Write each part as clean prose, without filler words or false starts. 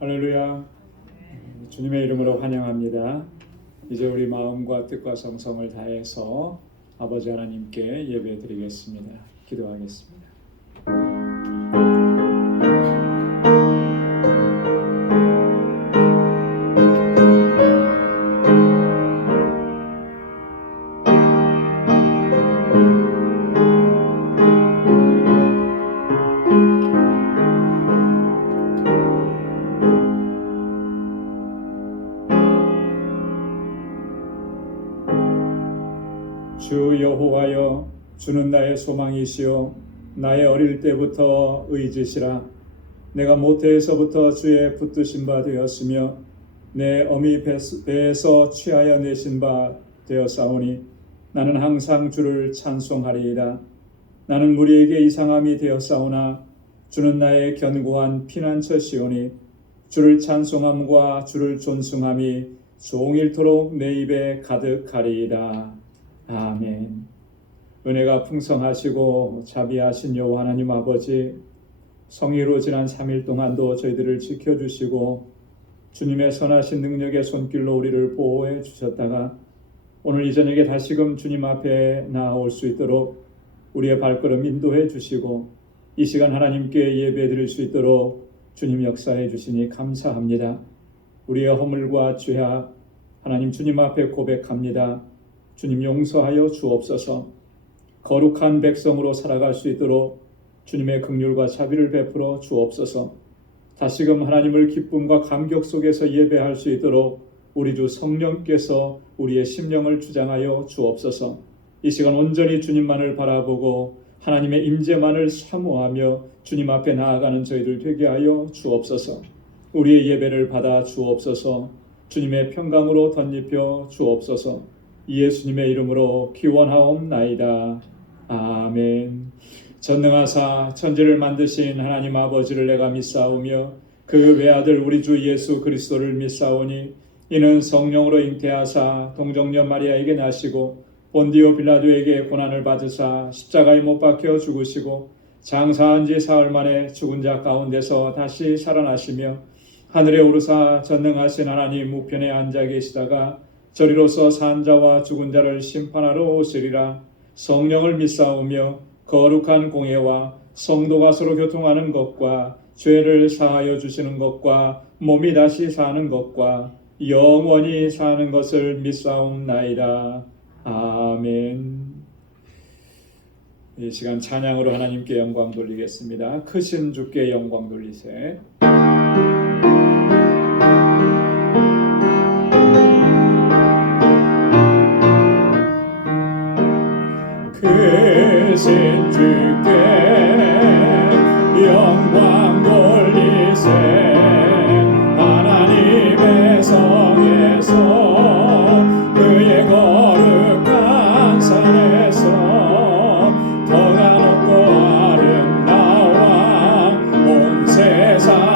할렐루야. 주님의 이름으로 환영합니다. 이제 우리 마음과 뜻과 정성을 다해서 아버지 하나님께 예배드리겠습니다. 기도하겠습니다. 주 여호와여, 주는 나의 소망이시요 나의 어릴 때부터 의지시라. 내가 모태에서부터 주의 붙드신 바 되었으며 내 어미 배에서 취하여 내신 바 되었사오니 나는 항상 주를 찬송하리이다. 나는 무리에게 이상함이 되었사오나 주는 나의 견고한 피난처시오니 주를 찬송함과 주를 존숭함이 종일토록 내 입에 가득하리이다. 아멘. 은혜가 풍성하시고 자비하신 여호와 하나님 아버지, 성의로 지난 3일 동안도 저희들을 지켜주시고 주님의 선하신 능력의 손길로 우리를 보호해 주셨다가 오늘 이 저녁에 다시금 주님 앞에 나아올 수 있도록 우리의 발걸음 인도해 주시고 이 시간 하나님께 예배 드릴 수 있도록 주님 역사해 주시니 감사합니다. 우리의 허물과 죄악 하나님 주님 앞에 고백합니다. 주님 용서하여 주옵소서. 거룩한 백성으로 살아갈 수 있도록 주님의 긍휼과 자비를 베풀어 주옵소서. 다시금 하나님을 기쁨과 감격 속에서 예배할 수 있도록 우리 주 성령께서 우리의 심령을 주장하여 주옵소서. 이 시간 온전히 주님만을 바라보고 하나님의 임재만을 사모하며 주님 앞에 나아가는 저희들 되게 하여 주옵소서. 우리의 예배를 받아 주옵소서. 주님의 평강으로 덧입혀 주옵소서. 예수님의 이름으로 기원하옵나이다. 아멘. 전능하사 천지를 만드신 하나님 아버지를 내가 믿사오며 그 외아들 우리 주 예수 그리스도를 믿사오니 이는 성령으로 잉태하사 동정녀 마리아에게 나시고 본디오 빌라도에게 고난을 받으사 십자가에 못 박혀 죽으시고 장사한 지 사흘 만에 죽은 자 가운데서 다시 살아나시며 하늘에 오르사 전능하신 하나님 우편에 앉아 계시다가 저리로서 산 자와 죽은 자를 심판하러 오시리라. 성령을 믿사오며 거룩한 공예와 성도가 서로 교통하는 것과 죄를 사하여 주시는 것과 몸이 다시 사는 것과 영원히 사는 것을 믿사옵나이다. 아멘. 이 시간 찬양으로 하나님께 영광 돌리겠습니다. 크신 주께 영광 돌리세. 크신 주께 영광 돌리세. 하나님의 성에서 그의 거룩한 산에서 더가 높고 아름다워 온 세상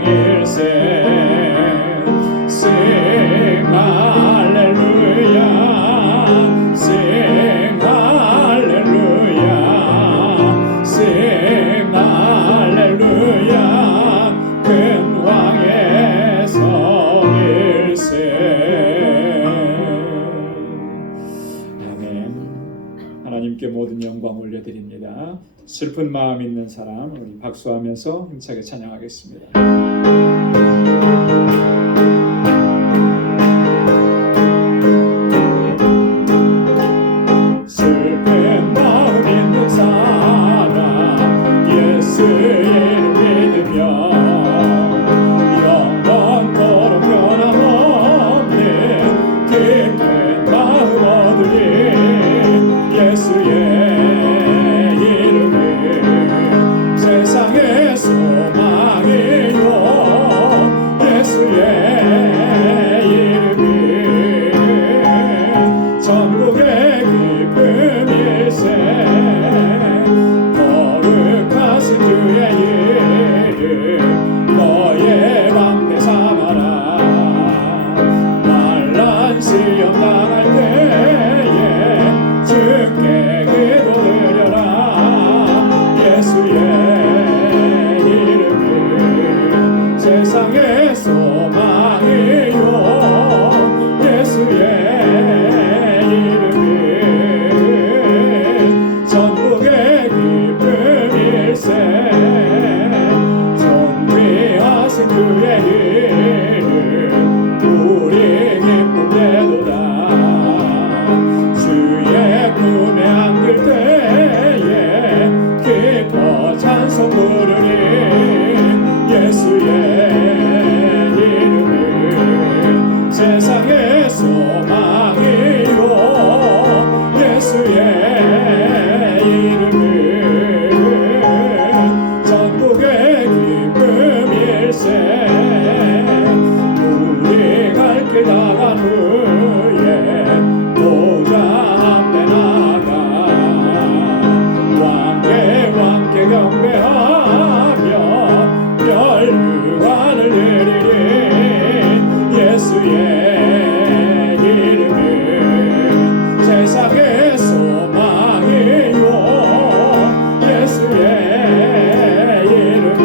일세 Sing Hallelujah Sing Hallelujah Sing Hallelujah 근왕의 성일세 아멘. 하나님께 모든 영광 올려드립니다. 슬픈 마음 있는 사람 우리 박수하면서 힘차게 찬양하겠습니다. 슬픈 마음 있는 사람 예수의 이름 믿으며 영원토록 변함없는 기쁜 마음 얻으리 예수의 세상의 소망이요 예수의 이름이 전국의 기쁨일세 거룩하신 주의 이름 너의 방패 삼아라 환난 시험 당할 때에 주께 기도드려라 예수의 세상의 소망이요 예수의 이름이 전국의 기쁨일세 존귀하신 주의 이름 우리 기쁨되도다 주의 품에 안길 때에 기뻐 찬송 부르리 예수의 이름이 세상의 소망이요 예수의 이름이 전국의 기쁨일세 우리 갈 길 나간 후에 보좌 앞에 나가 왕께 경배하며 멸류관을 드리리 예수의 이름이 세상의 소망이요 예수의 이름이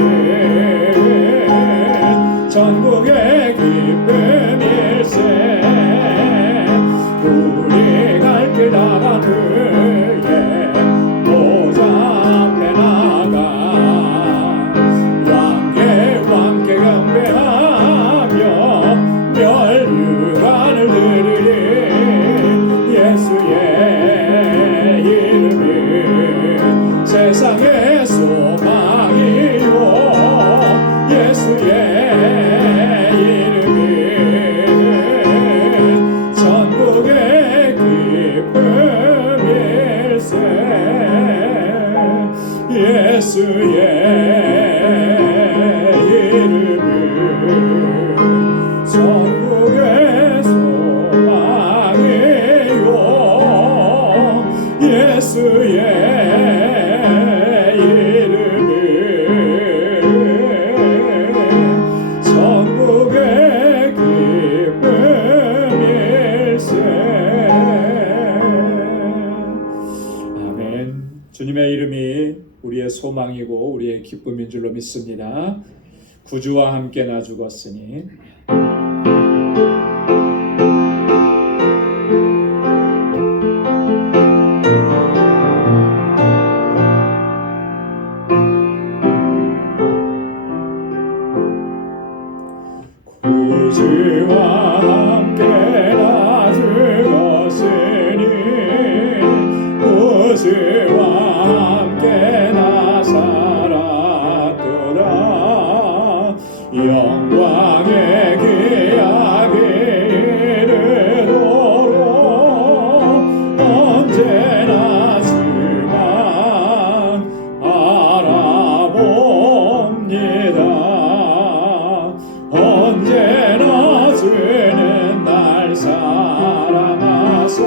전국의 기쁨일세 우리 갈 길 나간 후에 보좌 앞에 나가 왕께 경배하며 멸류관을 드리리 예수의 이름이 세상의 소망이요 예수의 이름이 전국의 기쁨일세 예수의 이름이 전국의 소망이요 예수의 이름이 전국의 기쁨일세 아멘. 주님의 이름이 우리의 소망이고 우리의 기쁨인 줄로 믿습니다. 구주와 함께 나 죽었으니 구주와 함께 나 죽었으니 구주와 함께 나 살았도다 영광의 기약이 이르도록 언제나 주만 알아봅니다 언제나 주는 날 사랑하사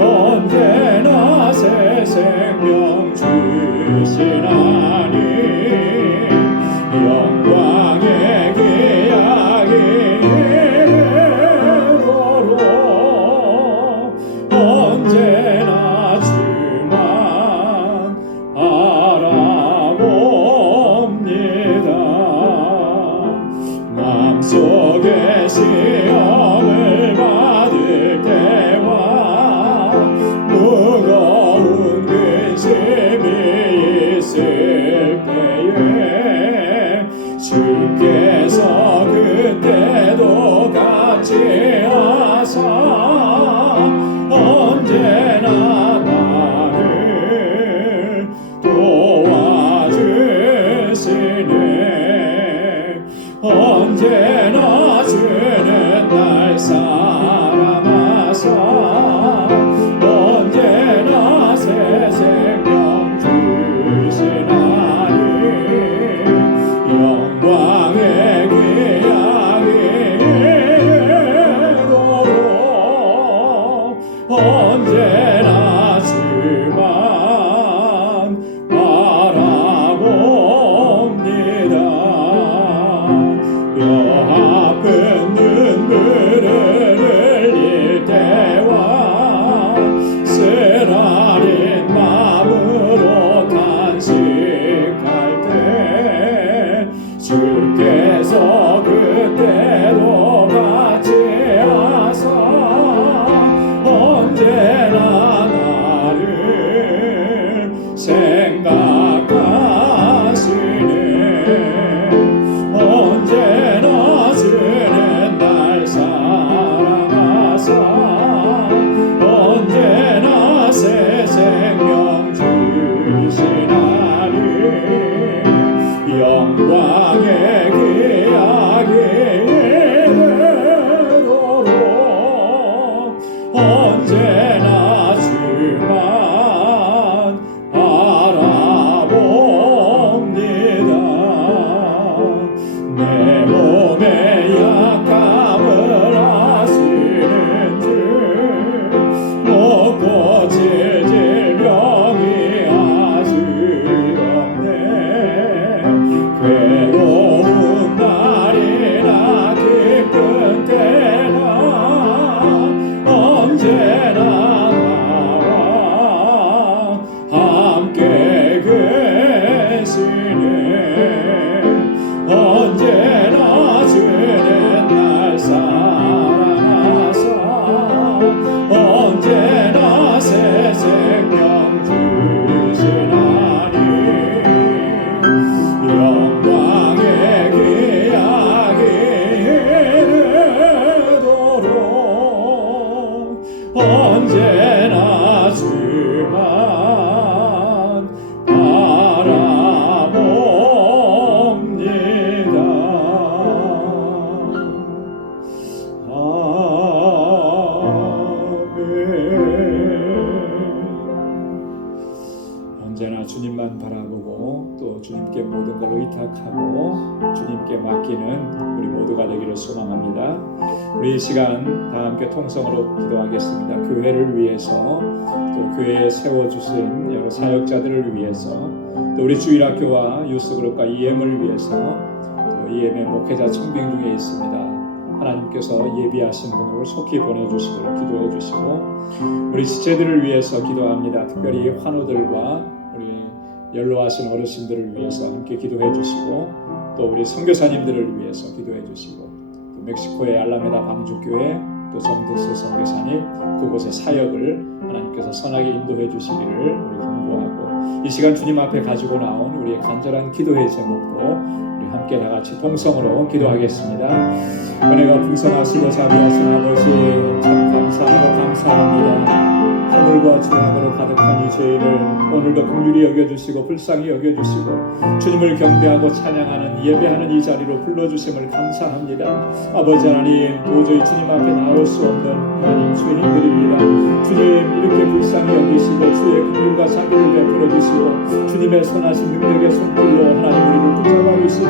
언제나 새 생명 주시나니 영광 시험을 받을 때와 무거운 근심이 있을 때에 주께서 그때도 같이 하사 언제나 나를 도와주시네. 언제나 주는 날 사랑하사 언제나 새 생명 주시나니 영광의 귀하게 예도록 언제나 주만 바라봅니다. 뼈 아픈 눈물을 흘릴 때와 쓰라린 마음으로 탄식할 때 주께서 그때도 같이 하사 언제나 나를 생각하시네. 언제나 주는 날 사랑하사 언제나 새 생명 주시나니 영광의 귀하게 예도록 언제나 주만 바라봅니다. 내 몸의 약함을 아시는 주 못 고칠 질병이 아주 없네. 괴로운 날이나 기쁜 때나 언제나 나와 함께 계시네. 언제나 주는 날 사랑하사 언제나 새 생명 주시나니 영광의 귀하게 예도록 언제나 주만 바라봅니다. 언제나 주님만 바라보고 또 주님께 모든 걸 의탁하고 주님께 맡기는 우리 모두가 되기를 소망합니다. 우리 이 시간 다 함께 통성으로 기도하겠습니다. 교회를 위해서 또 교회에 세워주신 여러 사역자들을 위해서 또 우리 주일학교와 유스그룹과 EM을 위해서 또 EM의 목회자 청빙 중에 있습니다. 하나님께서 예비하신 분으로 속히 보내주시도록 기도해 주시고 우리 지체들을 위해서 기도합니다. 특별히 환우들과 우리 연로하신 어르신들을 위해서 함께 기도해 주시고 또 우리 선교사님들을 위해서 기도해 주시고 또 멕시코의 알라메다 방주교회 또 정득수 선교사님 그곳의 사역을 하나님께서 선하게 인도해 주시기를 우리 간구하고 이 시간 주님 앞에 가지고 나온 우리의 간절한 기도의 제목도 우리 함께 다 같이 통성으로 기도하겠습니다. 은혜가 풍성하시고 자비하신 아버지 참 감사하고 감사합니다. 하늘과 주양으로 가득한 이 죄인을 오늘도 긍휼히 여겨주시고 불쌍히 여겨주시고 주님을 경배하고 찬양하는 예배하는 이 자리로 불러주심을 감사합니다. 아버지 하나님 도저히 주님 앞에 나올 수 없는 하나님 죄인들입니다. 주님 이렇게 불쌍히 여기시고 주의 긍휼과 자비를 베풀어 주시고 주님의 선하신 능력의 손길로 하나님 우리를 붙잡아 주시고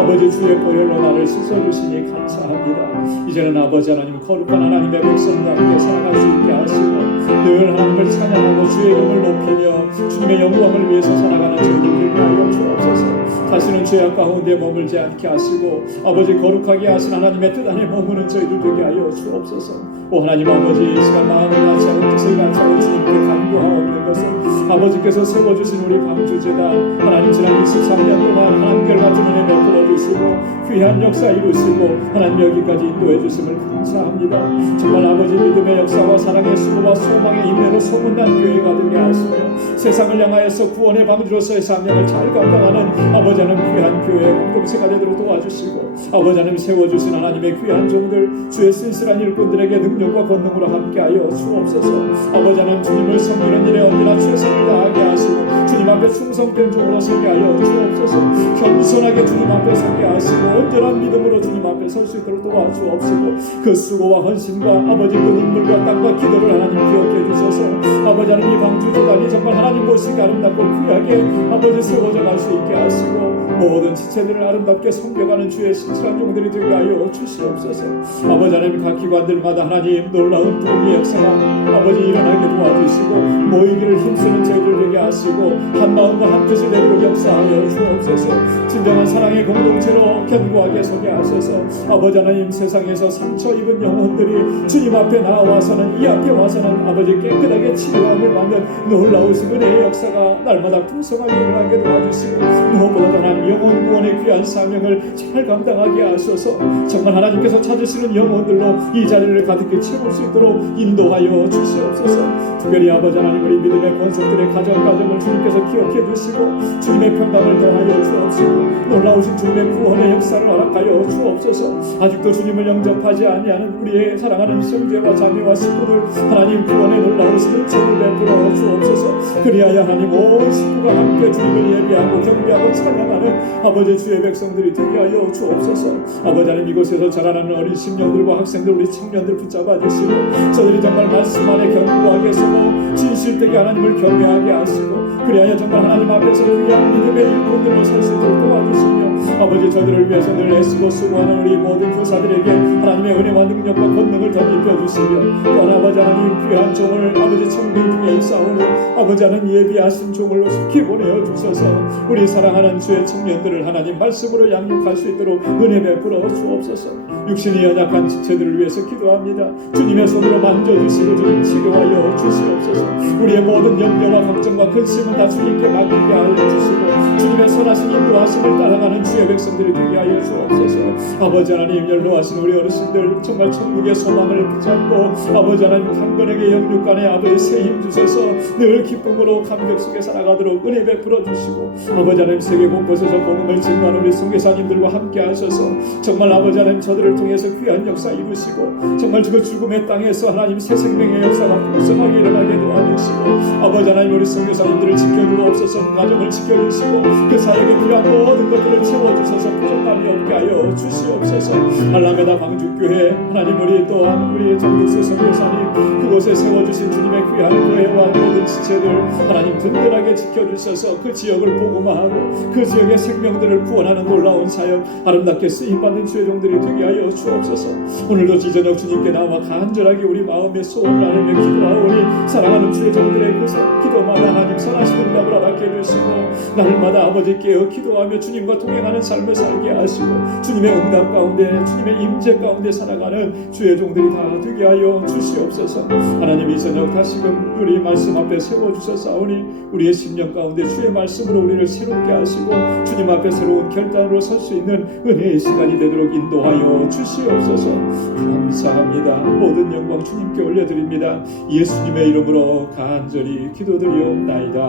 아버지 주의 보혈로 나를 씻어주시니 감사합니다. 이제는 아버지 하나님 거룩한 하나님의 백성과 함께 살아갈 수 있게 하시고 늘 하나님을 찬양하고 주의 이름을 높이며 주님의 영광을 위해서 살아가는 저희들 되게 하여 주옵소서. 다시는 죄악 가운데 머물지 않게 하시고 아버지 거룩하게 하신 하나님의 뜻 안에 머무는 저희들 되게 하여 주옵소서. 오 하나님 아버지 이 시간 마음을 같이 하고 뜻을 같이 하고 주님께 간구하옵는 것은 아버지께서 세워주신 우리 방주재단 하나님 지난 23년 동안 하나님께 같은 은혜 베풀어 주시고 귀한 역사 이루시고 하나님 여기까지 인도해 주심을 감사합니다. 정말 아버지 믿음의 역사와 사랑의 수고와 소망의 인내로 소문난 교회가 되게 하시며 세상을 향하여서 구원의 방주로서의 사명을 잘 감당하는 아버지 하나님 귀한 교회 공동체가 되도록 도와주시고 아버지 하나님 세워주신 하나님의 귀한 종들 주의 신실한 일꾼들에게 능력과 권능으로 함께하여 주옵소서. 아버지 하나님 주님을 섬기는 일에 언제나 최선을 다하게 하시고 주님 앞에 충성된 종으로 서게 하여 주옵소서. 겸손하게 주님 앞에 서게 하시고 온전한 믿음으로 주님 앞에 설 수 있도록 도와주옵시고 그 수고와 헌신과 아버지 그 눈물과 땀과 기도를 하나님 기억해 주셔서 아버지 하나님 이 방주재단이 정말 하나님 모시기 아름답고 귀하게 아버지 세워져 갈 수 있게 하시고 모든 지체들을 아름답게 섬겨가는 주의 신실한 종들이 되게 하여 주시옵소서. 아버지 하나님 각 기관들마다 하나님 놀라운 도움의 역사가 아버지 일어나게 도와주시고 모이기를 힘쓰는 저희들 되게 하시고 한 마음과 한 뜻이 되도록 역사하여 주옵소서. 진정한 사랑의 공동체로 견고하게 서게 하셔서 아버지 하나님 세상에서 상처 입은 영혼들이 주님 앞에 나와서는 이 앞에 와서는 아버지 깨끗하게 치료함을 받는 놀라우신 은혜의 역사가 날마다 풍성하게 일어나게 도와주시고 무엇보다도 하나님 영혼 구원의 귀한 사명을 잘 감당하게 하셔서 정말 하나님께서 찾으시는 영혼들로 이 자리를 가득히 채울 수 있도록 인도하여 주시옵소서. 특별히 아버지 하나님 우리 믿음의 권속들의 가정을 주님께서 기억해 주시고 주님의 평강을 더하여 주옵시고 놀라우신 주님의 구원의 역사를 허락하여 주옵소서. 아직도 주님을 영접하지 아니하는 우리의 사랑하는 형제와 자매와 식구들 하나님 구원의 놀라우신 은총을 베풀어 주옵소서. 그리하여 하나님 온 식구가 함께 주님을 예비하고 경배하고 찬양하는 아버지 주의 백성들이 되게 하여 주옵소서. 아버지 하나님 이곳에서 자라나는 어린 심령들과 학생들 우리 청년들 붙잡아 주시고 저들이 정말 말씀 안에 견고하게 서고 진실되게 하나님을 경외하게 하시고 그리하여 정말 하나님 앞에서 귀한 믿음의 일꾼들로 설 수 있도록 도와주시며 아버지 저들을 위해서 늘 애쓰고 수고하는 우리 모든 교사들에게 하나님의 은혜와 능력과 권능을 덧입혀 주시며 또한 아버지 하나님 귀한 종을 아버지 청빙 중에 있사오니 아버지 하나님 예비하신 종을 속히 보내어 주셔서 우리 사랑하는 주의 청년들을 하나님 말씀으로 양육할 수 있도록 은혜 베풀어 주옵소서. 육신이 연약한 지체들을 위해서 기도합니다. 주님의 손으로 만져주시고 주님 치료하여 주시옵소서. 우리의 모든 염려와 걱정과 근심은 다 주님께 맡기게 하여 주시고 주님의 선하신 인도하심을 따라가는 주의 백성들이 되게 하여 주옵소서. 아버지 하나님 연로하신 우리 어르신들 정말 천국의 소망을 붙잡고 아버지 하나님 강건하게 영육간에 아버지 새 힘 주셔서 늘 기쁨으로 감격 속에 살아가도록 은혜 베풀어 주시고 아버지 하나님 세계 곳곳에서 복음을 증거하는 우리 선교사님들과 함께 하셔서 정말 아버지 하나님 저들을 통해서 귀한 역사 이루시고 정말 그 죽음의 땅에서 하나님 새 생명의 역사가 풍성하게 일어나게 도와주시고 아버지 하나님 우리 선교사님들을 지켜주옵소서. 그 가정을 지켜주시고 그 사역에 필요한 모든 것들을 채워주셔서 부족함이 없게 하여 주시옵소서. 알라메다 방주교회 하나님 우리 또한 우리 정득수 선교사님 그곳에 세워주신 주님의 귀한 교회와 모든 지체들 하나님 든든하게 지켜주셔서 그 지역을 복음화하고 그 지역의 생명들을 구원하는 놀라운 사역 아름답게 쓰임받는 주의 종들이 되게 하여 주옵소서. 오늘도 지저녁 주님께 나와 간절하게 우리 마음의 소원을 하며 기도하오니 사랑하는 주의 종들의 그 기도마다 하나님 선하신 응답을 허락해 주시고 날마다 아버지 깨어 기도하며 주님과 동행하는 삶을 살게 하시고 주님의 응답 가운데 주님의 임재 가운데 살아가는 주의 종들이 다 되게 하여 주시옵소서. 하나님 이 저녁 다시금 우리 말씀 앞에 세워주셔서오니 우리의 심령 가운데 주의 말씀으로 우리를 새롭게 하시고 주님 앞에 새로운 결단으로 설 수 있는 은혜의 시간이 되도록 인도하여 주시옵소서. 감사합니다. 모든 영광 주님께 올려드립니다. 예수님의 이름으로 간절히 기도드리옵나이다.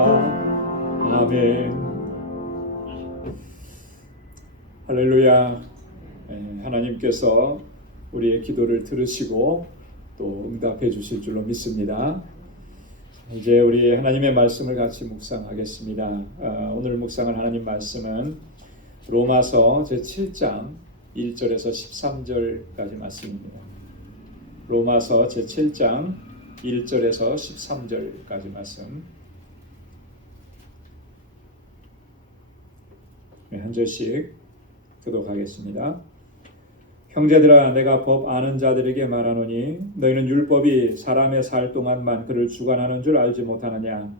아멘. 할렐루야. 하나님께서 우리의 기도를 들으시고 또 응답해 주실 줄로 믿습니다. 이제 우리 하나님의 말씀을 같이 묵상하겠습니다. 오늘 묵상할 하나님 말씀은 로마서 제7장 1절에서 13절까지 말씀입니다. 로마서 제7장 1절에서 13절까지 말씀. 한 절씩 교독하겠습니다. 형제들아 내가 법 아는 자들에게 말하노니 너희는 율법이 사람의 살 동안만 그를 주관하는 줄 알지 못하느냐.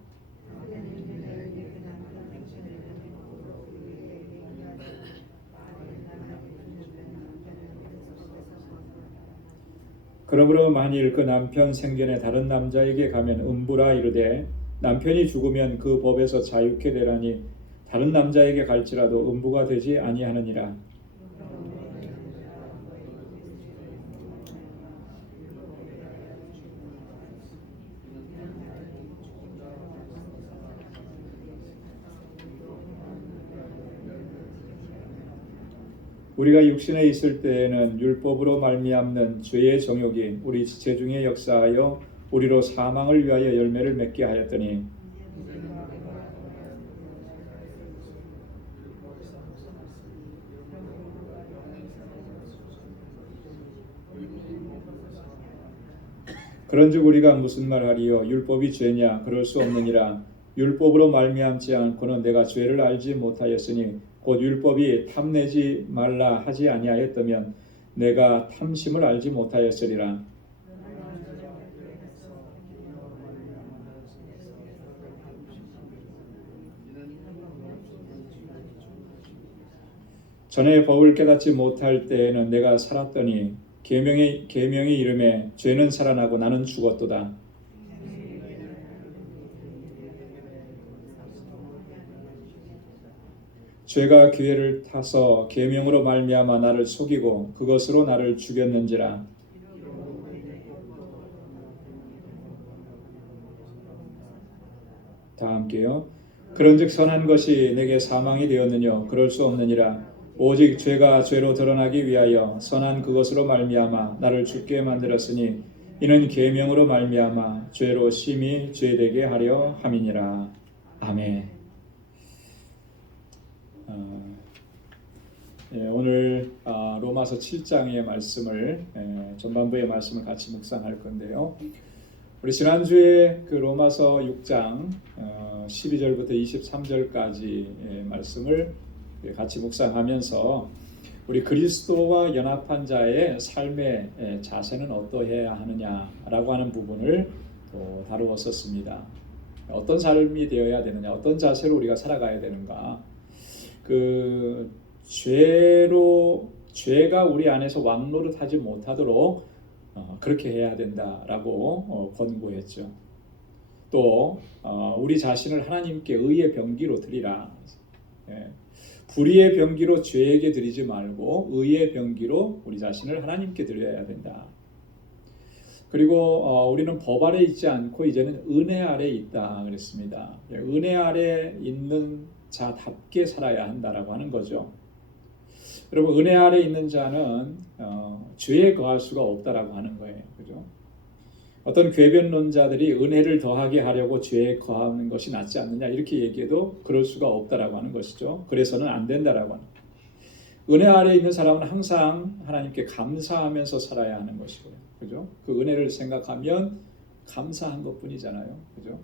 그러므로 만일 그 남편 생전에 다른 남자에게 가면 음부라 이르되 남편이 죽으면 그 법에서 자유케 되라니 다른 남자에게 갈지라도 음부가 되지 아니하느니라. 우리가 육신에 있을 때에는 율법으로 말미암는 죄의 정욕이 우리 지체 중에 역사하여 우리로 사망을 위하여 열매를 맺게 하였더니 그런즉 우리가 무슨 말하리요? 율법이 죄냐? 그럴 수 없느니라. 율법으로 말미암지 않고는 내가 죄를 알지 못하였으니 곧 율법이 탐내지 말라 하지 아니하였다면 내가 탐심을 알지 못하였으리라. 전에 법을 깨닫지 못할 때에는 내가 살았더니 계명의 이름에 죄는 살아나고 나는 죽었도다. 죄가 기회를 타서 계명으로 말미암아 나를 속이고 그것으로 나를 죽였는지라. 다 함께요. 그런즉 선한 것이 내게 사망이 되었느뇨? 그럴 수 없느니라. 오직 죄가 죄로 드러나기 위하여 선한 그것으로 말미암아 나를 죽게 만들었으니 이는 계명으로 말미암아 죄로 심히 죄되게 하려 함이니라. 아멘. 오늘 로마서 7장의 말씀을 전반부의 말씀을 같이 묵상할 건데요. 우리 지난주에 그 로마서 6장 12절부터 23절까지의 말씀을 같이 묵상하면서 우리 그리스도와 연합한 자의 삶의 자세는 어떠해야 하느냐라고 하는 부분을 또 다루었었습니다. 어떤 삶이 되어야 되느냐, 어떤 자세로 우리가 살아가야 되는가. 그 죄가 우리 안에서 왕노릇하지 못하도록 그렇게 해야 된다라고 권고했죠. 또 우리 자신을 하나님께 의의 병기로 드리라. 불의의 병기로 죄에게 드리지 말고 의의 병기로 우리 자신을 하나님께 드려야 된다. 그리고 우리는 법 아래 있지 않고 이제는 은혜 아래 있다 그랬습니다. 은혜 아래 있는 자답게 살아야 한다라고 하는 거죠. 여러분, 은혜 아래 있는 자는 죄에 거할 수가 없다라고 하는 거예요. 그죠? 어떤 궤변론자들이 은혜를 더하게 하려고 죄에 거하는 것이 낫지 않느냐 이렇게 얘기해도 그럴 수가 없다라고 하는 것이죠. 그래서는 안 된다라고 하는 거예요. 은혜 아래 있는 사람은 항상 하나님께 감사하면서 살아야 하는 것이고요. 그죠? 그 은혜를 생각하면 감사한 것뿐이잖아요. 그죠?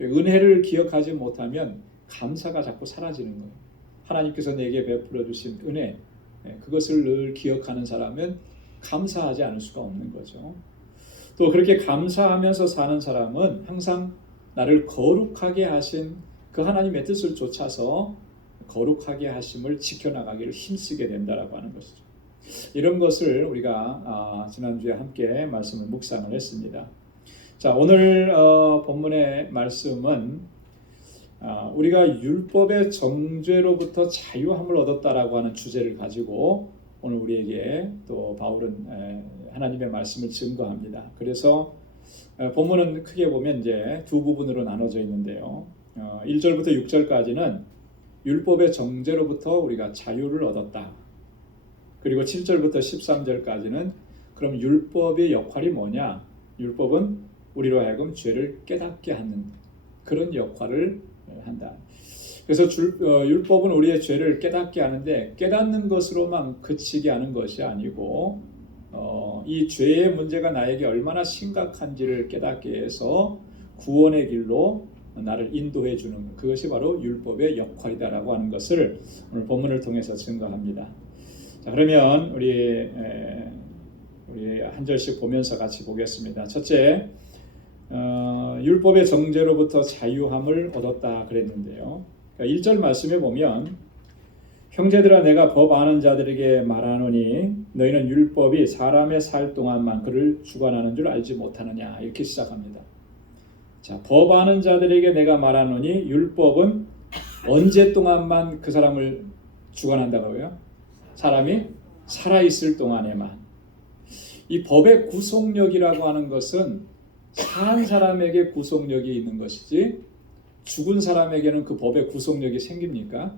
은혜를 기억하지 못하면 감사가 자꾸 사라지는 거예요. 하나님께서 내게 베풀어 주신 은혜, 그것을 늘 기억하는 사람은 감사하지 않을 수가 없는 거죠. 또 그렇게 감사하면서 사는 사람은 항상 나를 거룩하게 하신 그 하나님의 뜻을 좇아서 거룩하게 하심을 지켜나가기를 힘쓰게 된다라고 하는 것이죠. 이런 것을 우리가 지난주에 함께 말씀을 묵상을 했습니다. 자, 오늘 본문의 말씀은 우리가 율법의 정죄로부터 자유함을 얻었다라고 하는 주제를 가지고 오늘 우리에게 또 바울은 하나님의 말씀을 증거합니다. 그래서 본문은 크게 보면 이제 두 부분으로 나눠져 있는데요. 1절부터 6절까지는 율법의 정죄로부터 우리가 자유를 얻었다. 그리고 7절부터 13절까지는 그럼 율법의 역할이 뭐냐? 율법은 우리로 하여금 죄를 깨닫게 하는 그런 역할을 한다. 그래서 율법은 우리의 죄를 깨닫게 하는데 깨닫는 것으로만 그치게 하는 것이 아니고 이 죄의 문제가 나에게 얼마나 심각한지를 깨닫게 해서 구원의 길로 나를 인도해 주는 그것이 바로 율법의 역할이다라고 하는 것을 오늘 본문을 통해서 증거합니다. 자, 그러면 우리 한 절씩 보면서 같이 보겠습니다. 첫째, 율법의 정죄로부터 자유함을 얻었다 그랬는데요. 그러니까 1절 말씀에 보면 형제들아 내가 법 아는 자들에게 말하노니 너희는 율법이 사람의 살 동안만 그를 주관하는 줄 알지 못하느냐 이렇게 시작합니다. 자, 법아는 자들에게 내가 말하노니 율법은 언제 동안만 그 사람을 주관한다고요? 사람이 살아있을 동안에만. 이 법의 구속력이라고 하는 것은 산 사람에게 구속력이 있는 것이지 죽은 사람에게는 그 법의 구속력이 생깁니까?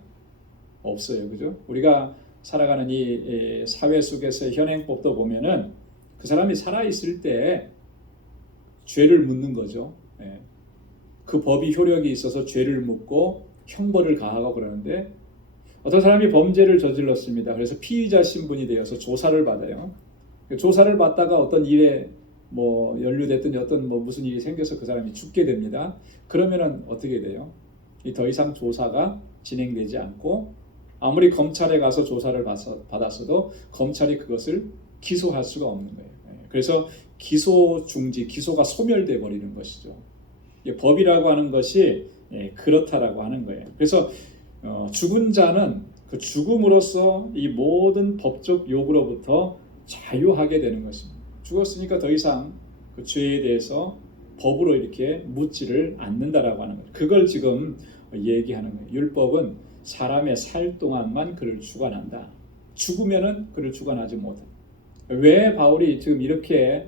없어요. 그죠? 우리가 살아가는 이 사회 속에서 현행법도 보면은 그 사람이 살아있을 때 죄를 묻는 거죠. 그 법이 효력이 있어서 죄를 묻고 형벌을 가하고 그러는데 어떤 사람이 범죄를 저질렀습니다. 그래서 피의자 신분이 되어서 조사를 받아요. 조사를 받다가 어떤 일에 뭐 연루됐든 어떤 뭐 무슨 일이 생겨서 그 사람이 죽게 됩니다. 그러면은 어떻게 돼요? 더 이상 조사가 진행되지 않고 아무리 검찰에 가서 조사를 받았어도 검찰이 그것을 기소할 수가 없는 거예요. 그래서 기소 중지, 기소가 소멸돼 버리는 것이죠. 법이라고 하는 것이 그렇다라고 하는 거예요. 그래서 죽은 자는 그 죽음으로써 이 모든 법적 요구로부터 자유하게 되는 것입니다. 죽었으니까 더 이상 그 죄에 대해서 법으로 이렇게 묻지를 않는다라고 하는 거예요. 그걸 지금 얘기하는 거예요. 율법은 사람의 살 동안만 그를 주관한다. 죽으면은 그를 주관하지 못해. 왜 바울이 지금 이렇게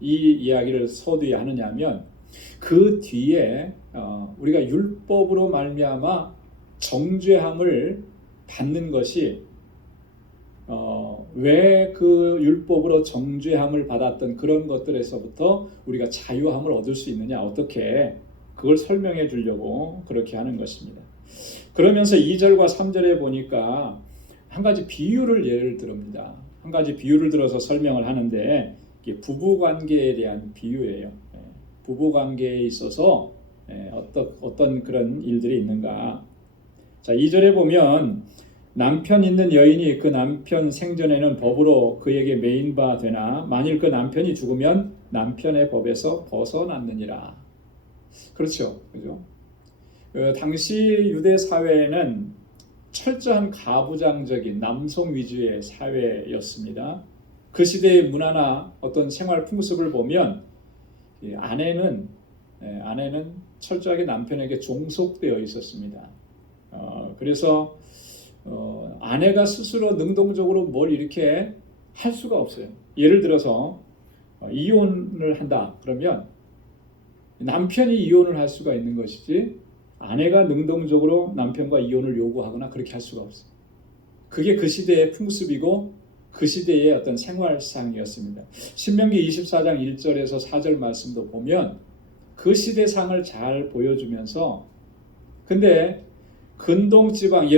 이 이야기를 서두에 하느냐면 그 뒤에 우리가 율법으로 말미암아 정죄함을 받는 것이 왜 그 율법으로 정죄함을 받았던 그런 것들에서부터 우리가 자유함을 얻을 수 있느냐, 어떻게 그걸 설명해 주려고 그렇게 하는 것입니다. 그러면서 2절과 3절에 보니까 한 가지 비유를 예를 듭니다. 한 가지 비유를 들어서 설명을 하는데 이게 부부관계에 대한 비유예요. 부부관계에 있어서 어떤 그런 일들이 있는가. 자, 2절에 보면 남편 있는 여인이 그 남편 생전에는 법으로 그에게 매인 바 되나 만일 그 남편이 죽으면 남편의 법에서 벗어났느니라. 그렇죠, 그죠? 당시 유대 사회에는 철저한 가부장적인 남성 위주의 사회였습니다. 그 시대의 문화나 어떤 생활 풍습을 보면 아내는 철저하게 남편에게 종속되어 있었습니다. 그래서 아내가 스스로 능동적으로 뭘 이렇게 할 수가 없어요. 예를 들어서 이혼을 한다 그러면 남편이 이혼을 할 수가 있는 것이지 아내가 능동적으로 남편과 이혼을 요구하거나 그렇게 할 수가 없어요. 그게 그 시대의 풍습이고 그 시대의 어떤 생활상이었습니다. 신명기 24장 1절에서 4절 말씀도 보면 그 시대상을 잘 보여주면서 근데 근동 지방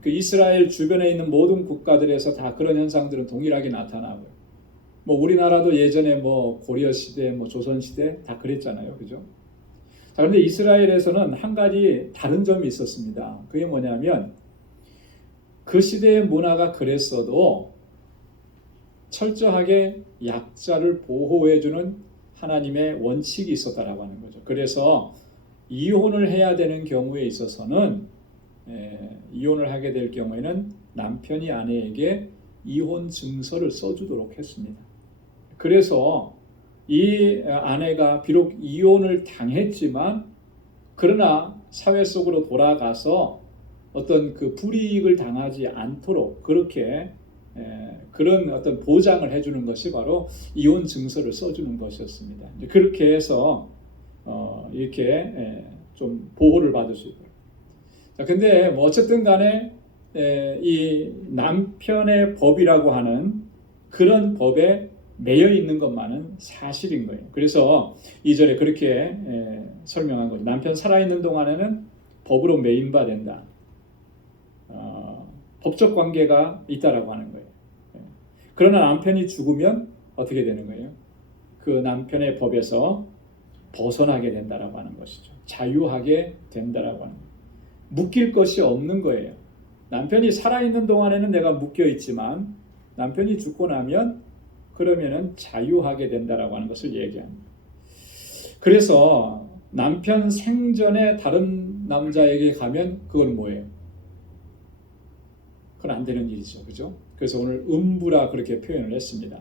그 이스라엘 주변에 있는 모든 국가들에서 다 그런 현상들은 동일하게 나타나고요. 뭐 우리나라도 예전에 뭐 고려 시대, 뭐 조선 시대 다 그랬잖아요, 그죠? 자, 그런데 이스라엘에서는 한 가지 다른 점이 있었습니다. 그게 뭐냐면 그 시대의 문화가 그랬어도 철저하게 약자를 보호해주는 하나님의 원칙이 있었다라고 하는 거죠. 그래서 이혼을 해야 되는 경우에 있어서는 이혼을 하게 될 경우에는 남편이 아내에게 이혼 증서를 써주도록 했습니다. 그래서 이 아내가 비록 이혼을 당했지만 그러나 사회 속으로 돌아가서 어떤 그 불이익을 당하지 않도록 그렇게 그런 어떤 보장을 해주는 것이 바로 이혼 증서를 써주는 것이었습니다. 그렇게 해서 이렇게 좀 보호를 받을 수 있도록. 자, 근데 뭐 어쨌든 간에 이 남편의 법이라고 하는 그런 법에 매여 있는 것만은 사실인 거예요. 그래서 2절에 그렇게 설명한 거죠. 남편 살아있는 동안에는 법으로 매인 바 된다. 법적 관계가 있다라고 하는 거예요. 그러나 남편이 죽으면 어떻게 되는 거예요? 그 남편의 법에서 벗어나게 된다라고 하는 것이죠. 자유하게 된다라고 하는 거예요. 묶일 것이 없는 거예요. 남편이 살아있는 동안에는 내가 묶여 있지만 남편이 죽고 나면 그러면은 자유하게 된다라고 하는 것을 얘기합니다. 그래서 남편 생전에 다른 남자에게 가면 그건 뭐예요? 그건 안 되는 일이죠, 그죠? 그래서 오늘 음부라 그렇게 표현을 했습니다.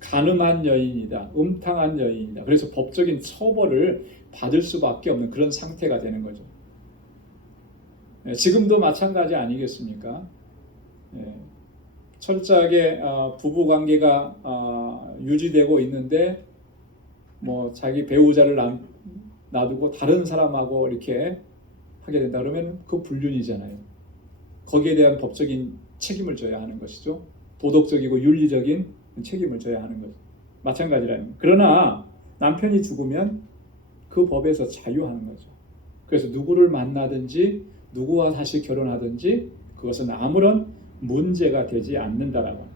간음한 여인이다, 음탕한 여인이다. 그래서 법적인 처벌을 받을 수밖에 없는 그런 상태가 되는 거죠. 지금도 마찬가지 아니겠습니까? 철저하게 부부 관계가 유지되고 있는데 뭐 자기 배우자를 놔두고 다른 사람하고 이렇게 하게 된다 그러면 그 불륜이잖아요. 거기에 대한 법적인 책임을 져야 하는 것이죠. 도덕적이고 윤리적인 책임을 져야 하는 거죠. 마찬가지라는 거예요. 그러나 남편이 죽으면 그 법에서 자유하는 거죠. 그래서 누구를 만나든지 누구와 다시 결혼하든지 그것은 아무런 문제가 되지 않는다라고.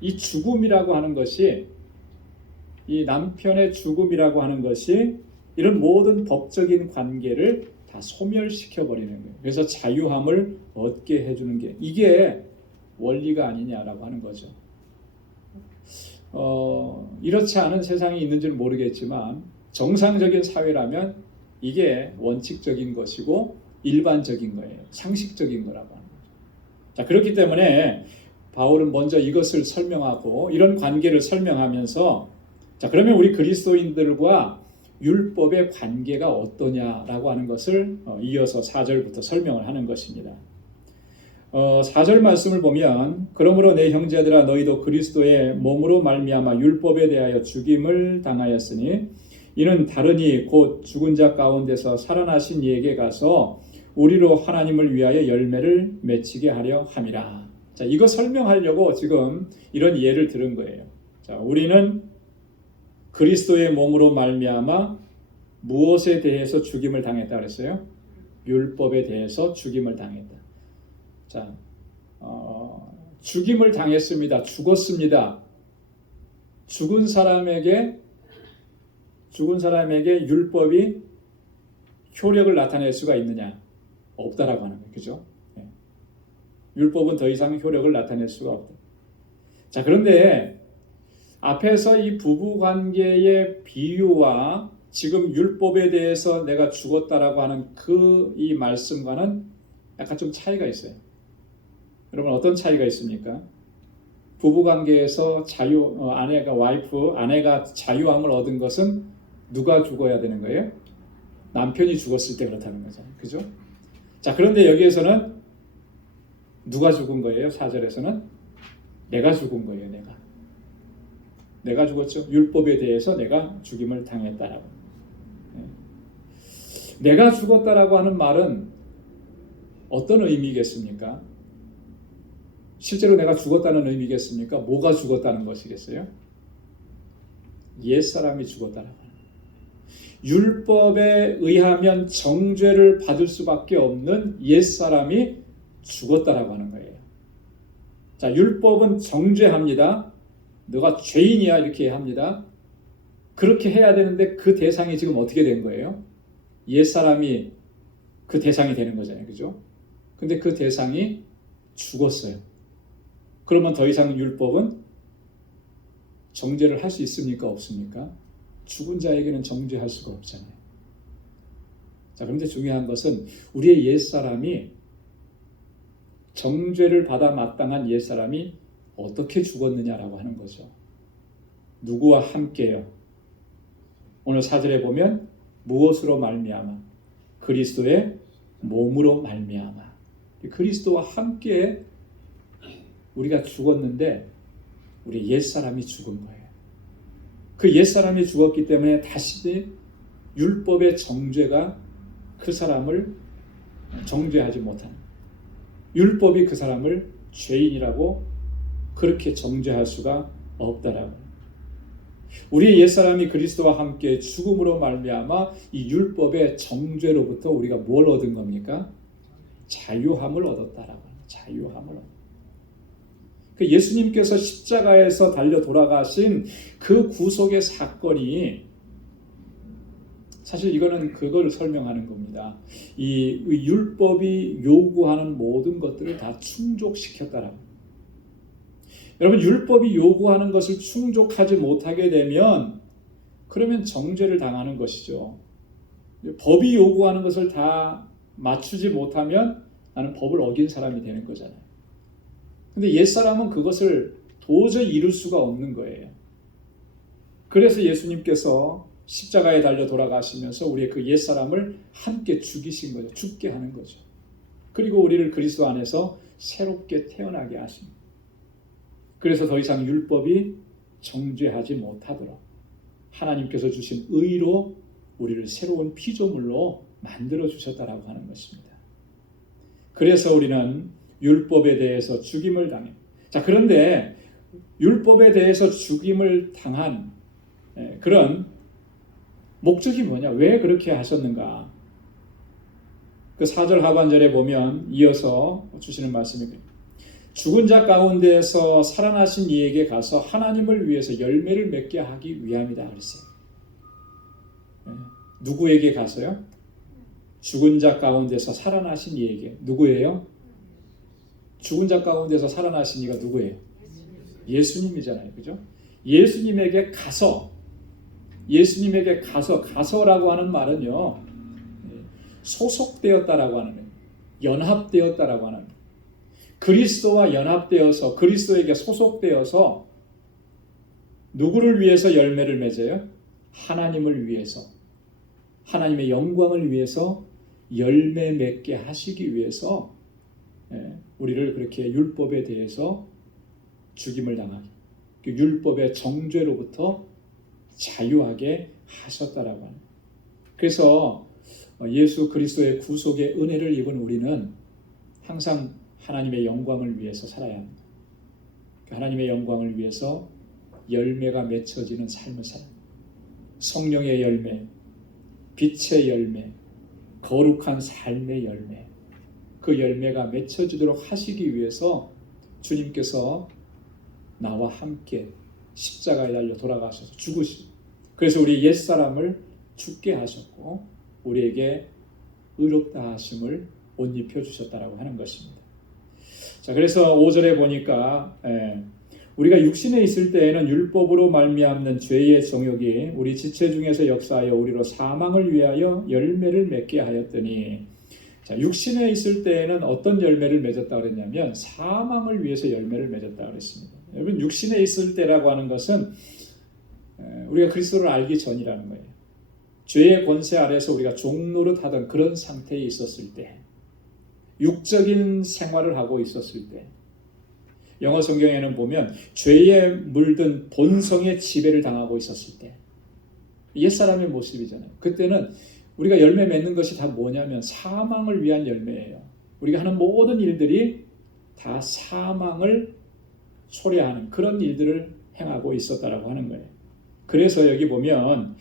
이 죽음이라고 하는 것이, 이 남편의 죽음이라고 하는 것이 이런 모든 법적인 관계를 다 소멸시켜 버리는 거예요. 그래서 자유함을 얻게 해주는 게 이게 원리가 아니냐라고 하는 거죠. 이렇지 않은 세상이 있는지는 모르겠지만 정상적인 사회라면 이게 원칙적인 것이고 일반적인 거예요. 상식적인 거라고 하는 거죠. 자, 그렇기 때문에 바울은 먼저 이것을 설명하고 이런 관계를 설명하면서, 자, 그러면 우리 그리스도인들과 율법의 관계가 어떠냐라고 하는 것을 이어서 4절부터 설명을 하는 것입니다. 4절 말씀을 보면, 그러므로 내 형제들아 너희도 그리스도의 몸으로 말미암아 율법에 대하여 죽임을 당하였으니 이는 다르니 곧 죽은 자 가운데서 살아나신 이에게 가서 우리로 하나님을 위하여 열매를 맺히게 하려 함이라. 자, 이거 설명하려고 지금 이런 예를 들은 거예요. 자, 우리는 그리스도의 몸으로 말미암아 무엇에 대해서 죽임을 당했다 그랬어요? 율법에 대해서 죽임을 당했다. 자, 죽임을 당했습니다. 죽었습니다. 죽은 사람에게 율법이 효력을 나타낼 수가 있느냐? 없다라고 하는 거예요. 그죠? 율법은 더 이상 효력을 나타낼 수가 없다. 자, 그런데 앞에서 이 부부관계의 비유와 지금 율법에 대해서 내가 죽었다라고 하는 이 말씀과는 약간 좀 차이가 있어요. 여러분, 어떤 차이가 있습니까? 부부관계에서 아내가 자유함을 얻은 것은 누가 죽어야 되는 거예요? 남편이 죽었을 때 그렇다는 거죠. 그죠? 자, 그런데 여기에서는 누가 죽은 거예요? 4절에서는 내가 죽은 거예요. 내가 죽었죠. 율법에 대해서 내가 죽임을 당했다라고. 내가 죽었다라고 하는 말은 어떤 의미겠습니까? 실제로 내가 죽었다는 의미겠습니까? 뭐가 죽었다는 것이겠어요? 옛사람이 죽었다라고 하는 거예요. 율법에 의하면 정죄를 받을 수밖에 없는 옛사람이 죽었다라고 하는 거예요. 자, 율법은 정죄합니다. 너가 죄인이야 이렇게 합니다. 그렇게 해야 되는데 그 대상이 지금 어떻게 된 거예요? 옛사람이 그 대상이 되는 거잖아요. 그죠? 근데 그 대상이 죽었어요. 그러면 더 이상 율법은 정죄를 할 수 있습니까? 없습니까? 죽은 자에게는 정죄할 수가 없잖아요. 자, 그런데 중요한 것은 우리의 옛사람이, 정죄를 받아 마땅한 옛사람이 어떻게 죽었느냐라고 하는 거죠. 누구와 함께요? 오늘 4절에 보면 무엇으로 말미암아? 그리스도의 몸으로 말미암아. 그리스도와 함께 우리가 죽었는데 우리 옛사람이 죽은 거예요. 그 옛사람이 죽었기 때문에 다시 율법의 정죄가 그 사람을 정죄하지 못하는, 율법이 그 사람을 죄인이라고 그렇게 정죄할 수가 없다라고. 우리의 옛사람이 그리스도와 함께 죽음으로 말미암아 이 율법의 정죄로부터 우리가 뭘 얻은 겁니까? 자유함을 얻었다라고. 자유함을 얻었다. 그 예수님께서 십자가에서 달려 돌아가신 그 구속의 사건이, 사실 이거는 그걸 설명하는 겁니다. 이 율법이 요구하는 모든 것들을 다 충족시켰다라고. 여러분, 율법이 요구하는 것을 충족하지 못하게 되면 그러면 정죄를 당하는 것이죠. 법이 요구하는 것을 다 맞추지 못하면 나는 법을 어긴 사람이 되는 거잖아요. 근데 옛사람은 그것을 도저히 이룰 수가 없는 거예요. 그래서 예수님께서 십자가에 달려 돌아가시면서 우리의 그 옛사람을 함께 죽이신 거죠. 죽게 하는 거죠. 그리고 우리를 그리스도 안에서 새롭게 태어나게 하십니다. 그래서 더 이상 율법이 정죄하지 못하도록 하나님께서 주신 의로 우리를 새로운 피조물로 만들어 주셨다라고 하는 것입니다. 그래서 우리는 율법에 대해서 죽임을 당해. 자, 그런데 율법에 대해서 죽임을 당한 그런 목적이 뭐냐? 왜 그렇게 하셨는가? 그 4절 하반절에 보면 이어서 주시는 말씀입니다. 죽은 자 가운데에서 살아나신 이에게 가서 하나님을 위해서 열매를 맺게 하기 위함이다 그랬어요. 누구에게 가서요? 죽은 자 가운데서 살아나신 이에게. 누구예요? 죽은 자 가운데서 살아나신 이가 누구예요? 예수님이잖아요. 그죠? 예수님에게 가서라고 하는 말은요, 소속되었다라고 하는 거예요. 연합되었다라고 하는 거예요. 그리스도와 연합되어서 그리스도에게 소속되어서 누구를 위해서 열매를 맺어요? 하나님을 위해서, 하나님의 영광을 위해서 열매 맺게 하시기 위해서 우리를 그렇게 율법에 대해서 죽임을 당하게, 율법의 정죄로부터 자유하게 하셨다라고 하는. 그래서 예수 그리스도의 구속의 은혜를 입은 우리는 항상 하나님의 영광을 위해서 살아야 합니다. 하나님의 영광을 위해서 열매가 맺혀지는 삶을 살아야 합니다. 성령의 열매, 빛의 열매, 거룩한 삶의 열매, 그 열매가 맺혀지도록 하시기 위해서 주님께서 나와 함께 십자가에 달려 돌아가셔서 죽으시고, 그래서 우리 옛사람을 죽게 하셨고 우리에게 의롭다 하심을 옷 입혀 주셨다라고 하는 것입니다. 자, 그래서 5절에 보니까 우리가 육신에 있을 때에는 율법으로 말미암는 죄의 정욕이 우리 지체 중에서 역사하여 우리로 사망을 위하여 열매를 맺게 하였더니, 자, 육신에 있을 때에는 어떤 열매를 맺었다 그랬냐면 사망을 위해서 열매를 맺었다 그랬습니다. 여러분, 육신에 있을 때라고 하는 것은 우리가 그리스도를 알기 전이라는 거예요. 죄의 권세 아래서 우리가 종노릇하던 그런 상태에 있었을 때, 육적인 생활을 하고 있었을 때, 영어 성경에는 보면 죄에 물든 본성의 지배를 당하고 있었을 때, 옛사람의 모습이잖아요. 그때는 우리가 열매 맺는 것이 다 뭐냐면 사망을 위한 열매예요. 우리가 하는 모든 일들이 다 사망을 초래하는 그런 일들을 행하고 있었다라고 하는 거예요. 그래서 여기 보면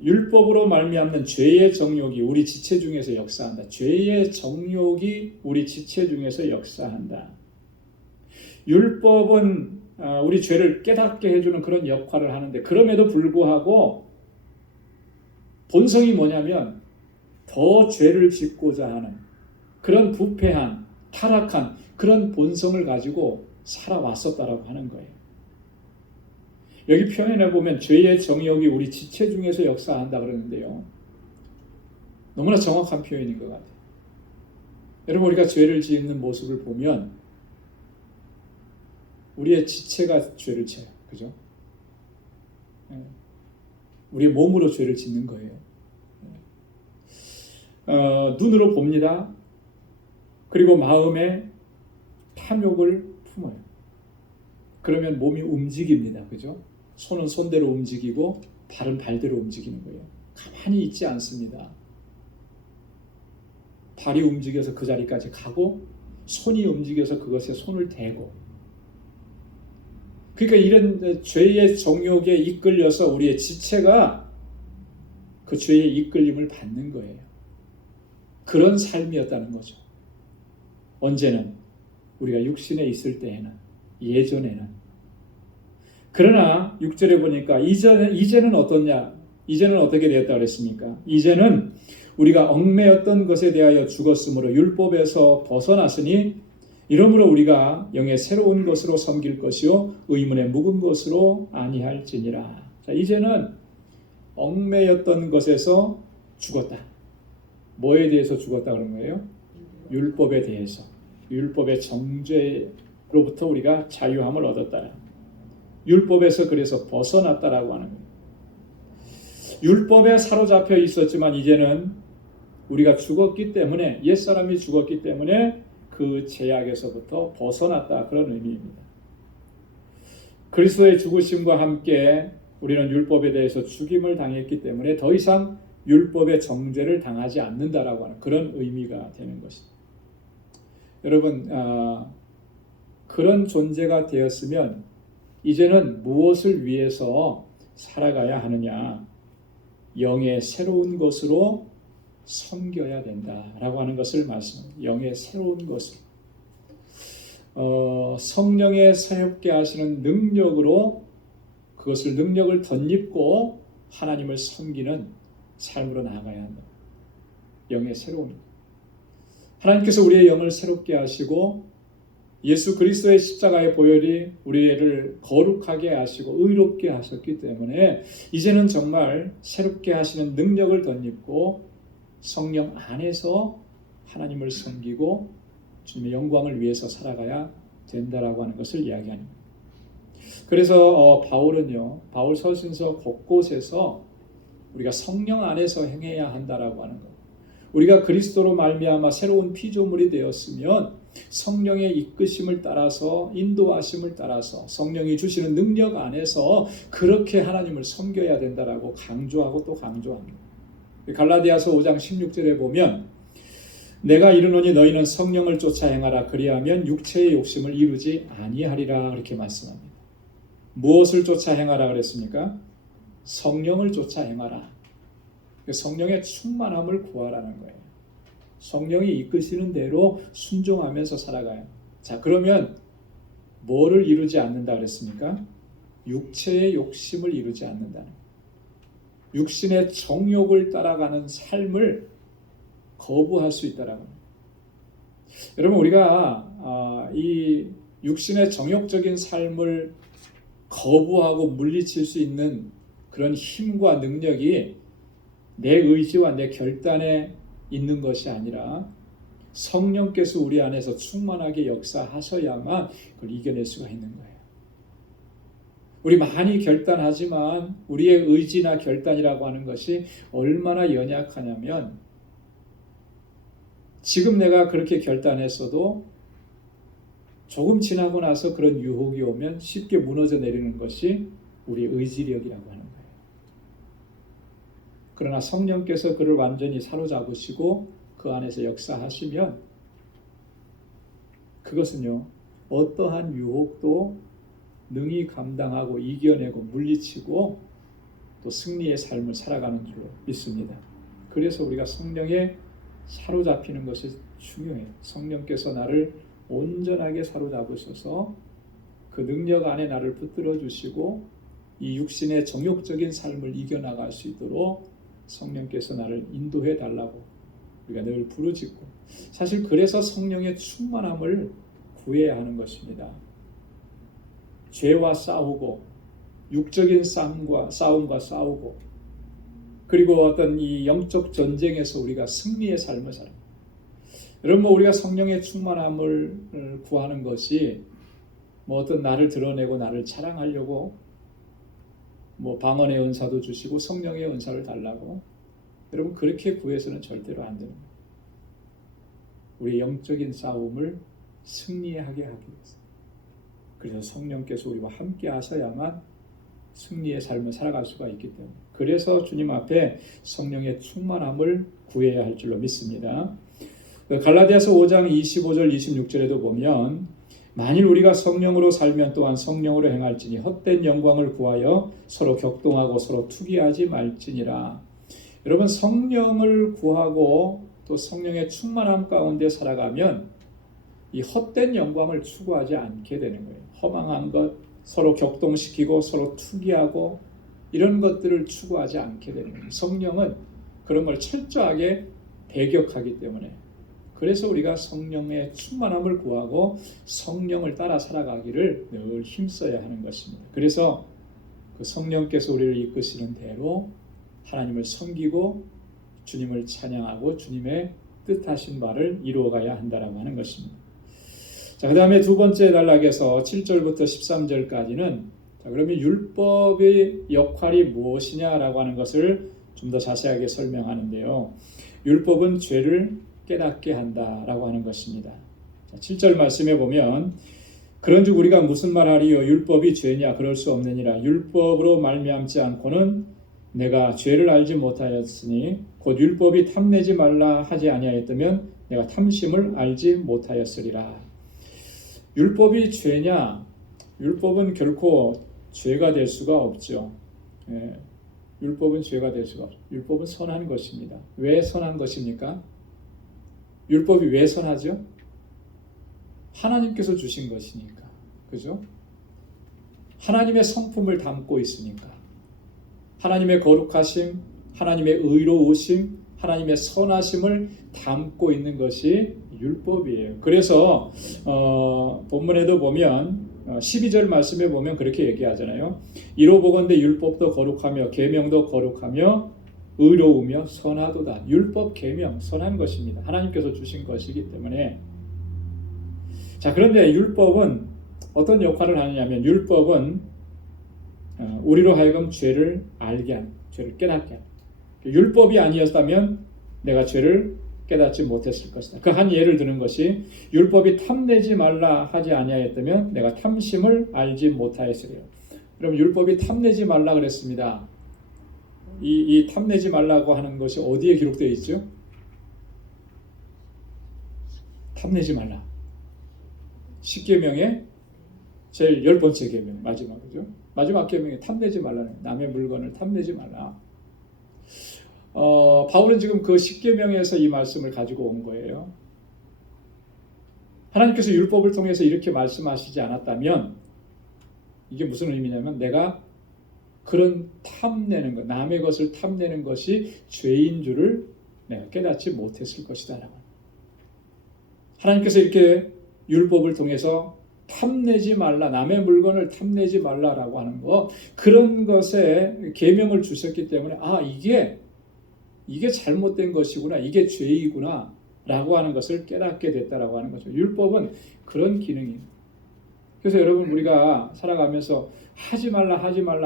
율법으로 말미암는 죄의 정욕이 우리 지체 중에서 역사한다. 죄의 정욕이 우리 지체 중에서 역사한다. 율법은 우리 죄를 깨닫게 해주는 그런 역할을 하는데, 그럼에도 불구하고 본성이 뭐냐면 더 죄를 짓고자 하는 그런 부패한, 타락한 그런 본성을 가지고 살아왔었다라고 하는 거예요. 여기 표현해 보면 죄의 정욕이 우리 지체 중에서 역사한다 그러는데요, 너무나 정확한 표현인 것 같아요. 여러분, 우리가 죄를 짓는 모습을 보면 우리의 지체가 죄를 지어요. 그죠? 우리의 몸으로 죄를 짓는 거예요. 눈으로 봅니다. 그리고 마음에 탐욕을 품어요. 그러면 몸이 움직입니다. 그죠? 손은 손대로 움직이고 발은 발대로 움직이는 거예요. 가만히 있지 않습니다. 발이 움직여서 그 자리까지 가고 손이 움직여서 그것에 손을 대고, 그러니까 이런 죄의 정욕에 이끌려서 우리의 지체가 그 죄의 이끌림을 받는 거예요. 그런 삶이었다는 거죠. 언제는 우리가 육신에 있을 때에는, 예전에는. 그러나 6절에 보니까 이제는 어떻냐? 이제는 어떻게 되었다 그랬습니까? 이제는 우리가 얽매였던 것에 대하여 죽었으므로 율법에서 벗어났으니 이러므로 우리가 영의 새로운 것으로 섬길 것이요 의문의 묵은 것으로 아니할지니라. 자, 이제는 얽매였던 것에서 죽었다. 뭐에 대해서 죽었다 그런 거예요? 율법에 대해서. 율법의 정죄로부터 우리가 자유함을 얻었다. 율법에서 그래서 벗어났다라고 하는 거예요. 율법에 사로잡혀 있었지만 이제는 우리가 죽었기 때문에, 옛사람이 죽었기 때문에 그 제약에서부터 벗어났다, 그런 의미입니다. 그리스도의 죽으심과 함께 우리는 율법에 대해서 죽임을 당했기 때문에 더 이상 율법의 정죄를 당하지 않는다라고 하는 그런 의미가 되는 것입니다. 여러분, 그런 존재가 되었으면 이제는 무엇을 위해서 살아가야 하느냐? 영의 새로운 것으로 섬겨야 된다라고 하는 것을 말씀합니다. 영의 새로운 것을. 성령의 새롭게 하시는 능력으로 그것을 능력을 덧입고 하나님을 섬기는 삶으로 나아가야 한다. 영의 새로운 것. 하나님께서 우리의 영을 새롭게 하시고 예수 그리스도의 십자가의 보혈이 우리를 거룩하게 하시고 의롭게 하셨기 때문에 이제는 정말 새롭게 하시는 능력을 덧입고 성령 안에서 하나님을 섬기고 주님의 영광을 위해서 살아가야 된다라고 하는 것을 이야기합니다. 그래서 바울은요, 바울 서신서 곳곳에서 우리가 성령 안에서 행해야 한다라고 하는 것. 우리가 그리스도로 말미암아 새로운 피조물이 되었으면 성령의 이끄심을 따라서, 인도하심을 따라서 성령이 주시는 능력 안에서 그렇게 하나님을 섬겨야 된다라고 강조하고 또 강조합니다. 갈라디아서 5장 16절에 보면 내가 이르노니 너희는 성령을 쫓아 행하라 그리하면 육체의 욕심을 이루지 아니하리라, 그렇게 말씀합니다. 무엇을 쫓아 행하라 그랬습니까? 성령을 쫓아 행하라. 성령의 충만함을 구하라는 거예요. 성령이 이끄시는 대로 순종하면서 살아가요. 자, 그러면 뭐를 이루지 않는다 그랬습니까? 육체의 욕심을 이루지 않는다는 거예요. 육신의 정욕을 따라가는 삶을 거부할 수 있다라고 합니다. 여러분, 우리가 이 육신의 정욕적인 삶을 거부하고 물리칠 수 있는 그런 힘과 능력이 내 의지와 내 결단에 있는 것이 아니라 성령께서 우리 안에서 충만하게 역사하셔야만 그걸 이겨낼 수가 있는 거예요. 우리 많이 결단하지만 우리의 의지나 결단이라고 하는 것이 얼마나 연약하냐면 지금 내가 그렇게 결단했어도 조금 지나고 나서 그런 유혹이 오면 쉽게 무너져 내리는 것이 우리의 의지력이라고 하는 거예요. 그러나 성령께서 그를 완전히 사로잡으시고 그 안에서 역사하시면 그것은요, 어떠한 유혹도 능히 감당하고 이겨내고 물리치고 또 승리의 삶을 살아가는 줄로 믿습니다. 그래서 우리가 성령에 사로잡히는 것이 중요해요. 성령께서 나를 온전하게 사로잡으셔서 그 능력 안에 나를 붙들어 주시고 이 육신의 정욕적인 삶을 이겨나갈 수 있도록 성령께서 나를 인도해 달라고 우리가 늘 부르짖고, 사실 그래서 성령의 충만함을 구해야 하는 것입니다. 죄와 싸우고 육적인 싸움과 싸우고 그리고 어떤 이 영적 전쟁에서 우리가 승리의 삶을 살아요. 여러분, 우리가 성령의 충만함을 구하는 것이 어떤 나를 드러내고 나를 자랑하려고 방언의 은사도 주시고 성령의 은사를 달라고, 여러분 그렇게 구해서는 절대로 안 됩니다. 우리의 영적인 싸움을 승리하게 하기 위해서. 그래서 성령께서 우리와 함께 하셔야만 승리의 삶을 살아갈 수가 있기 때문에, 그래서 주님 앞에 성령의 충만함을 구해야 할 줄로 믿습니다. 갈라디아서 5장 25절 26절에도 보면 만일 우리가 성령으로 살면 또한 성령으로 행할지니 헛된 영광을 구하여 서로 격동하고 서로 투기하지 말지니라. 여러분, 성령을 구하고 또 성령의 충만함 가운데 살아가면 이 헛된 영광을 추구하지 않게 되는 거예요. 허망한 것, 서로 격동시키고 서로 투기하고 이런 것들을 추구하지 않게 되는 거예요. 성령은 그런 걸 철저하게 배격하기 때문에, 그래서 우리가 성령의 충만함을 구하고 성령을 따라 살아가기를 늘 힘써야 하는 것입니다. 그래서 그 성령께서 우리를 이끄시는 대로 하나님을 섬기고 주님을 찬양하고 주님의 뜻하신 바를 이루어가야 한다라고 하는 것입니다. 자, 그 다음에 두 번째 단락에서 7절부터 13절까지는 자, 그러면 율법의 역할이 무엇이냐라고 하는 것을 좀 더 자세하게 설명하는데요. 율법은 죄를 깨닫게 한다라고 하는 것입니다. 자, 7절 말씀에 보면 그런즉 우리가 무슨 말하리요 율법이 죄냐 그럴 수 없느니라 율법으로 말미암지 않고는 내가 죄를 알지 못하였으니 곧 율법이 탐내지 말라 하지 아니하였다면 내가 탐심을 알지 못하였으리라. 율법이 죄냐? 율법은 결코 죄가 될 수가 없죠. 예, 율법은 죄가 될 수가 없죠. 율법은 선한 것입니다. 왜 선한 것입니까? 율법이 왜 선하죠? 하나님께서 주신 것이니까. 그죠? 하나님의 성품을 담고 있으니까. 하나님의 거룩하심, 하나님의 의로우심, 하나님의 선하심을 담고 있는 것이 율법이에요. 그래서 본문에도 보면 12절 말씀에 보면 그렇게 얘기하잖아요. 이로보건대 율법도 거룩하며 계명도 거룩하며 의로우며 선하도다. 율법, 계명, 선한 것입니다. 하나님께서 주신 것이기 때문에. 자, 그런데 율법은 어떤 역할을 하느냐면 율법은 우리로 하여금 죄를 알게 하는, 죄를 깨닫게 하는. 율법이 아니었다면 내가 죄를 깨닫지 못했을 것이다. 그 한 예를 드는 것이 율법이 탐내지 말라 하지 아니하였다면 내가 탐심을 알지 못하였으리요. 그럼 율법이 탐내지 말라 그랬습니다. 이 탐내지 말라고 하는 것이 어디에 기록되어 있죠? 탐내지 말라. 10계명의 제일 10번째 계명 마지막이죠. 마지막 계명이 탐내지 말라는 남의 물건을 탐내지 말라. 바울은 지금 그 10계명에서 이 말씀을 가지고 온 거예요. 하나님께서 율법을 통해서 이렇게 말씀하시지 않았다면 이게 무슨 의미냐면 내가 그런 탐내는 것, 남의 것을 탐내는 것이 죄인 줄을 내가 깨닫지 못했을 것이다. 하나님께서 이렇게 율법을 통해서 탐내지 말라, 남의 물건을 탐내지 말라라고 하는 거, 그런 것에 계명을 주셨기 때문에 이게 잘못된 것이구나, 이게 죄이구나 라고 하는 것을 깨닫게 됐다라고 하는 거죠. 율법은 그런 기능이에요. 그래서 여러분 우리가 살아가면서 하지 말라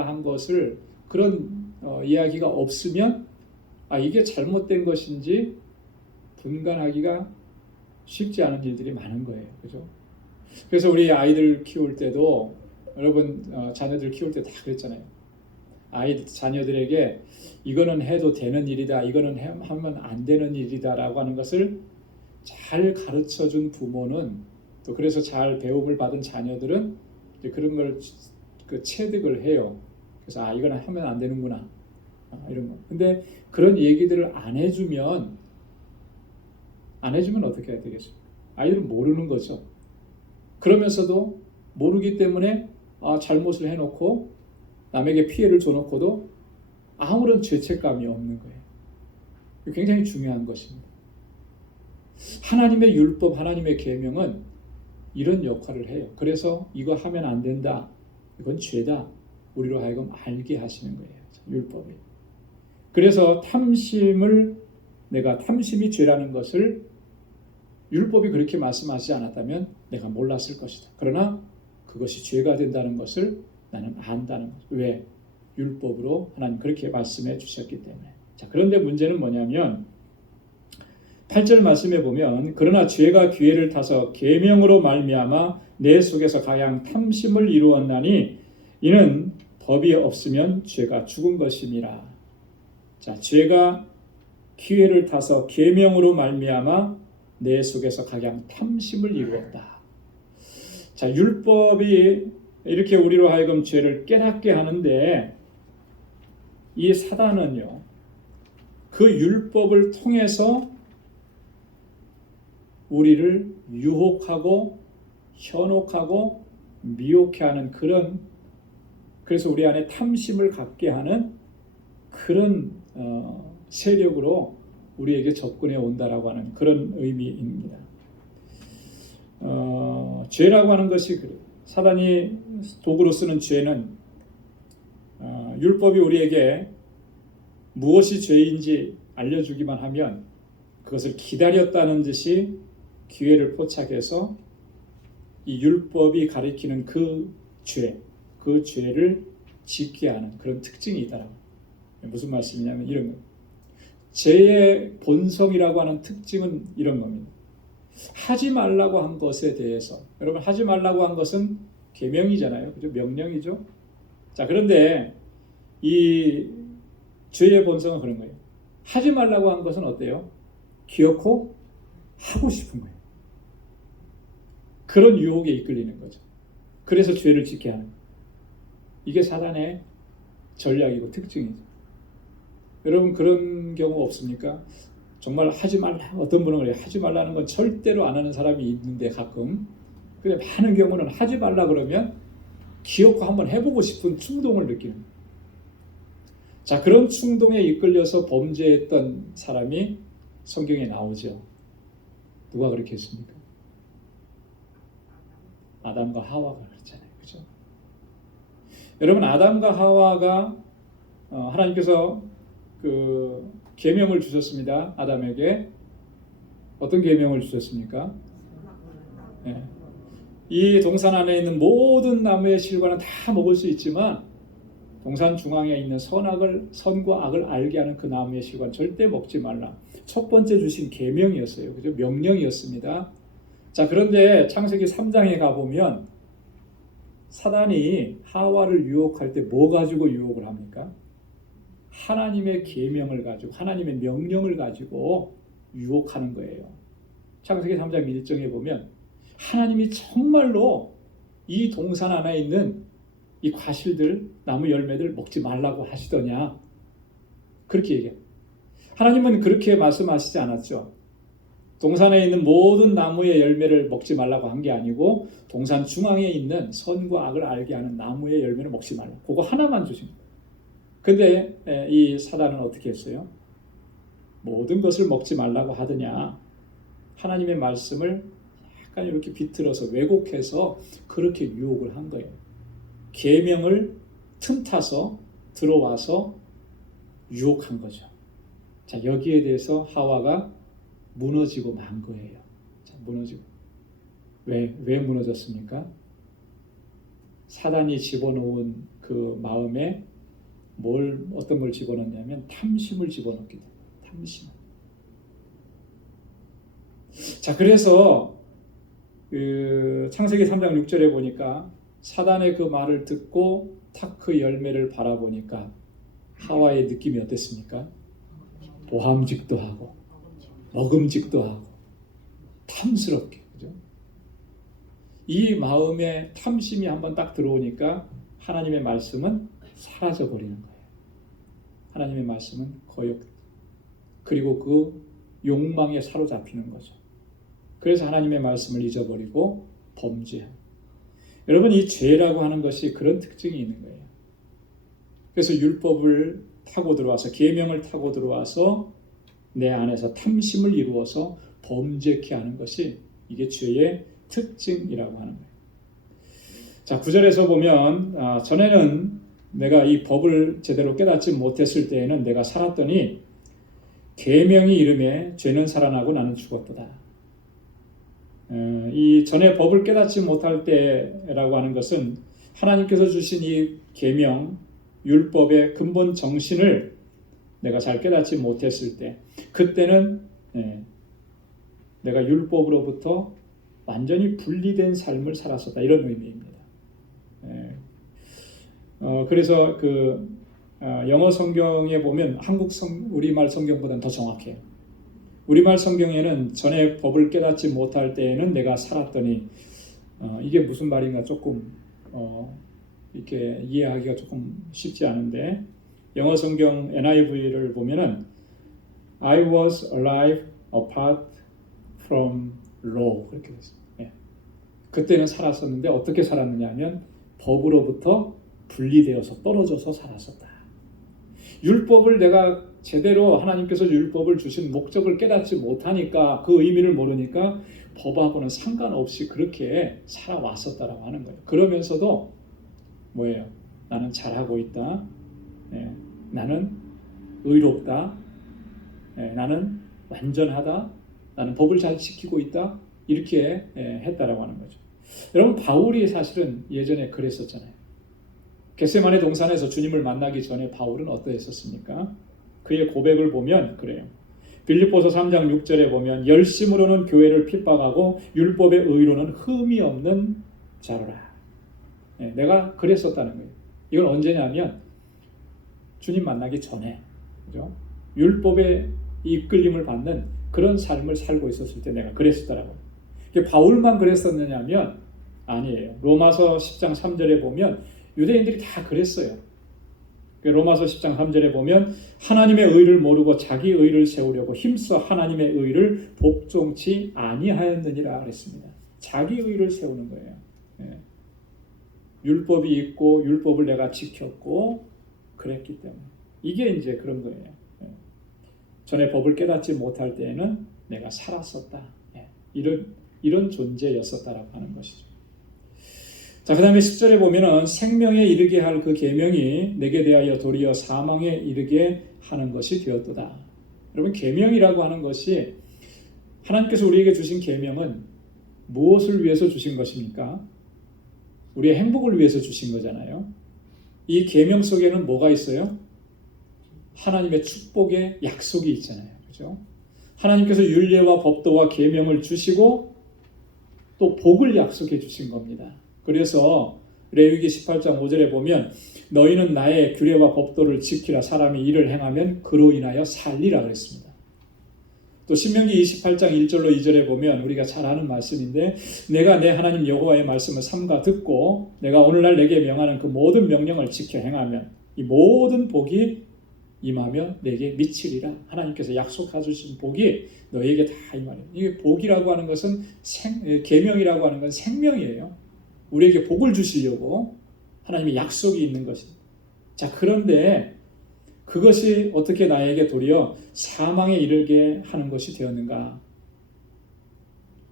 한 것을 그런 이야기가 없으면 이게 잘못된 것인지 분간하기가 쉽지 않은 일들이 많은 거예요. 그죠? 그래서 우리 아이들 키울 때도 여러분 자녀들 키울 때 다 그랬잖아요. 자녀들에게 이거는 해도 되는 일이다, 이거는 하면 안 되는 일이다 라고 하는 것을 잘 가르쳐준 부모는 또 그래서 잘 배움을 받은 자녀들은 이제 그런 걸 체득을 해요. 그래서 이거는 하면 안 되는구나 이런 거. 근데 그런 얘기들을 안 해주면 어떻게 해야 되겠어요? 아이들은 모르는 거죠. 그러면서도 모르기 때문에 잘못을 해놓고 남에게 피해를 줘놓고도 아무런 죄책감이 없는 거예요. 굉장히 중요한 것입니다. 하나님의 율법, 하나님의 계명은 이런 역할을 해요. 그래서 이거 하면 안 된다, 이건 죄다, 우리로 하여금 알게 하시는 거예요. 율법이. 그래서 내가 탐심이 죄라는 것을 율법이 그렇게 말씀하지 않았다면 내가 몰랐을 것이다. 그러나 그것이 죄가 된다는 것을 나는 안다는 거죠. 왜? 율법으로 하나님 그렇게 말씀해 주셨기 때문에. 자, 그런데 문제는 뭐냐면 8절 말씀에 보면 그러나 죄가 기회를 타서 계명으로 말미암아 내 속에서 가양 탐심을 이루었나니 이는 법이 없으면 죄가 죽은 것임이라. 자, 죄가 기회를 타서 계명으로 말미암아 내 속에서 가양 탐심을 이루었다. 자, 율법이 이렇게 우리로 하여금 죄를 깨닫게 하는데 이 사단은요, 그 율법을 통해서 우리를 유혹하고 현혹하고 미혹해 하는 그래서 우리 안에 탐심을 갖게 하는 그런 세력으로 우리에게 접근해 온다라고 하는 그런 의미입니다. 죄라고 하는 것이 그래요. 사단이 도구로 쓰는 죄는 율법이 우리에게 무엇이 죄인지 알려주기만 하면 그것을 기다렸다는 듯이 기회를 포착해서 이 율법이 가리키는 그 죄, 그 죄를 짓게 하는 그런 특징이 있다라고. 무슨 말씀이냐면 이런 거예요. 죄의 본성이라고 하는 특징은 이런 겁니다. 하지 말라고 한 것에 대해서, 여러분 하지 말라고 한 것은 계명이잖아요. 그죠? 명령이죠. 자, 그런데 이 죄의 본성은 그런 거예요. 하지 말라고 한 것은 어때요? 기어코 하고 싶은 거예요. 그런 유혹에 이끌리는 거죠. 그래서 죄를 짓게 하는 거예요. 이게 사단의 전략이고 특징이죠. 여러분 그런 경우 없습니까? 정말 하지 말라. 어떤 분은 그래요. 하지 말라는 건 절대로 안 하는 사람이 있는데 가끔. 근데 많은 경우는 하지 말라 그러면 기어코 한번 해보고 싶은 충동을 느끼는 거예요. 자, 그런 충동에 이끌려서 범죄했던 사람이 성경에 나오죠. 누가 그렇게 했습니까? 아담과 하와가 그랬잖아요. 그죠? 여러분 아담과 하와가 하나님께서 그 계명을 주셨습니다. 아담에게 어떤 계명을 주셨습니까? 네. 이 동산 안에 있는 모든 나무의 실과는 다 먹을 수 있지만 동산 중앙에 있는 선과 악을 알게 하는 그 나무의 실과는 절대 먹지 말라. 첫 번째 주신 계명이었어요. 그죠? 명령이었습니다. 자, 그런데 창세기 3장에 가보면 사단이 하와를 유혹할 때 뭐 가지고 유혹을 합니까? 하나님의 계명을 가지고, 하나님의 명령을 가지고 유혹하는 거예요. 창세기 3장 1절에 보면 하나님이 정말로 이 동산 안에 있는 이 과실들, 나무 열매들 먹지 말라고 하시더냐? 그렇게 얘기해요. 하나님은 그렇게 말씀하시지 않았죠. 동산에 있는 모든 나무의 열매를 먹지 말라고 한 게 아니고 동산 중앙에 있는 선과 악을 알게 하는 나무의 열매를 먹지 말라. 그거 하나만 주신 거예요. 근데 이 사단은 어떻게 했어요? 모든 것을 먹지 말라고 하더냐? 하나님의 말씀을 약간 이렇게 비틀어서 왜곡해서 그렇게 유혹을 한 거예요. 계명을 틈타서 들어와서 유혹한 거죠. 자, 여기에 대해서 하와가 무너지고 만 거예요. 자, 무너지고. 왜 무너졌습니까? 사단이 집어넣은 그 마음에 어떤 걸 집어넣냐면 탐심을 집어넣게 됩니다. 탐심. 자, 그래서 그 창세기 3장 6절에 보니까 사단의 그 말을 듣고 탁 그 열매를 바라보니까 하와의 느낌이 어땠습니까? 보함직도 하고 먹음직도 하고 탐스럽게, 그죠? 이 마음에 탐심이 한번 딱 들어오니까 하나님의 말씀은 사라져 버리는 거예요. 하나님의 말씀은 거역, 그리고 그 욕망에 사로잡히는 거죠. 그래서 하나님의 말씀을 잊어버리고 범죄해요. 여러분, 이 죄라고 하는 것이 그런 특징이 있는 거예요. 그래서 율법을 타고 들어와서, 계명을 타고 들어와서 내 안에서 탐심을 이루어서 범죄케 하는 것이 이게 죄의 특징이라고 하는 거예요. 자, 9절에서 보면 전에는 내가 이 법을 제대로 깨닫지 못했을 때에는 내가 살았더니 계명이 이름에 죄는 살아나고 나는 죽었도다. 이 전에 법을 깨닫지 못할 때라고 하는 것은 하나님께서 주신 이 계명, 율법의 근본 정신을 내가 잘 깨닫지 못했을 때, 그때는 내가 율법으로부터 완전히 분리된 삶을 살았었다, 이런 의미입니다. 그래서 영어 성경에 보면 우리말 성경보다는 더 정확해요. 우리말 성경에는 전에 법을 깨닫지 못할 때에는 내가 살았더니, 이게 무슨 말인가 조금 이렇게 이해하기가 조금 쉽지 않은데, 영어 성경 NIV를 보면은 I was alive apart from law, 그렇게 됐습니다. 그때는 살았었는데 어떻게 살았느냐 하면 법으로부터 분리되어서 떨어져서 살았었다. 율법을 내가 제대로, 하나님께서 율법을 주신 목적을 깨닫지 못하니까, 그 의미를 모르니까 법하고는 상관없이 그렇게 살아왔었다라고 하는 거예요. 그러면서도 뭐예요? 나는 잘하고 있다. 나는 의롭다. 나는 완전하다. 나는 법을 잘 지키고 있다. 이렇게 했다라고 하는 거죠. 여러분, 바울이 사실은 예전에 그랬었잖아요. 겟세마네 동산에서 주님을 만나기 전에 바울은 어떠했었습니까? 그의 고백을 보면 그래요. 빌립보서 3장 6절에 보면 열심으로는 교회를 핍박하고 율법의 의로는 흠이 없는 자로라. 네, 내가 그랬었다는 거예요. 이건 언제냐면 주님 만나기 전에, 그죠? 율법의 이끌림을 받는 그런 삶을 살고 있었을 때 내가 그랬었다라고. 바울만 그랬었느냐면 아니에요. 로마서 10장 3절에 보면 유대인들이 다 그랬어요. 로마서 10장 3절에 보면 하나님의 의를 모르고 자기 의를 세우려고 힘써 하나님의 의를 복종치 아니하였느니라 그랬습니다. 자기 의를 세우는 거예요. 예. 율법이 있고 율법을 내가 지켰고 그랬기 때문에 이게 이제 그런 거예요. 예. 전에 법을 깨닫지 못할 때에는 내가 살았었다. 예. 이런 존재였었다라고 하는 것이죠. 자, 그 다음에 10절에 보면은 생명에 이르게 할 그 계명이 내게 대하여 도리어 사망에 이르게 하는 것이 되었도다. 여러분, 계명이라고 하는 것이 하나님께서 우리에게 주신 계명은 무엇을 위해서 주신 것입니까? 우리의 행복을 위해서 주신 거잖아요. 이 계명 속에는 뭐가 있어요? 하나님의 축복의 약속이 있잖아요. 그죠? 하나님께서 율례와 법도와 계명을 주시고 또 복을 약속해 주신 겁니다. 그래서 레위기 18장 5절에 보면 너희는 나의 규례와 법도를 지키라. 사람이 이를 행하면 그로 인하여 살리라 그랬습니다. 또 신명기 28장 1절로 2절에 보면 우리가 잘 아는 말씀인데 내가 내 하나님 여호와의 말씀을 삼가 듣고 내가 오늘날 내게 명하는 그 모든 명령을 지켜 행하면 이 모든 복이 임하며 내게 미치리라. 하나님께서 약속해 주신 복이 너에게 다 임하리라. 이게 복이라고 하는 것은 계명이라고 하는 건 생명이에요. 우리에게 복을 주시려고 하나님의 약속이 있는 것입니다. 자, 그런데 그것이 어떻게 나에게 도리어 사망에 이르게 하는 것이 되었는가?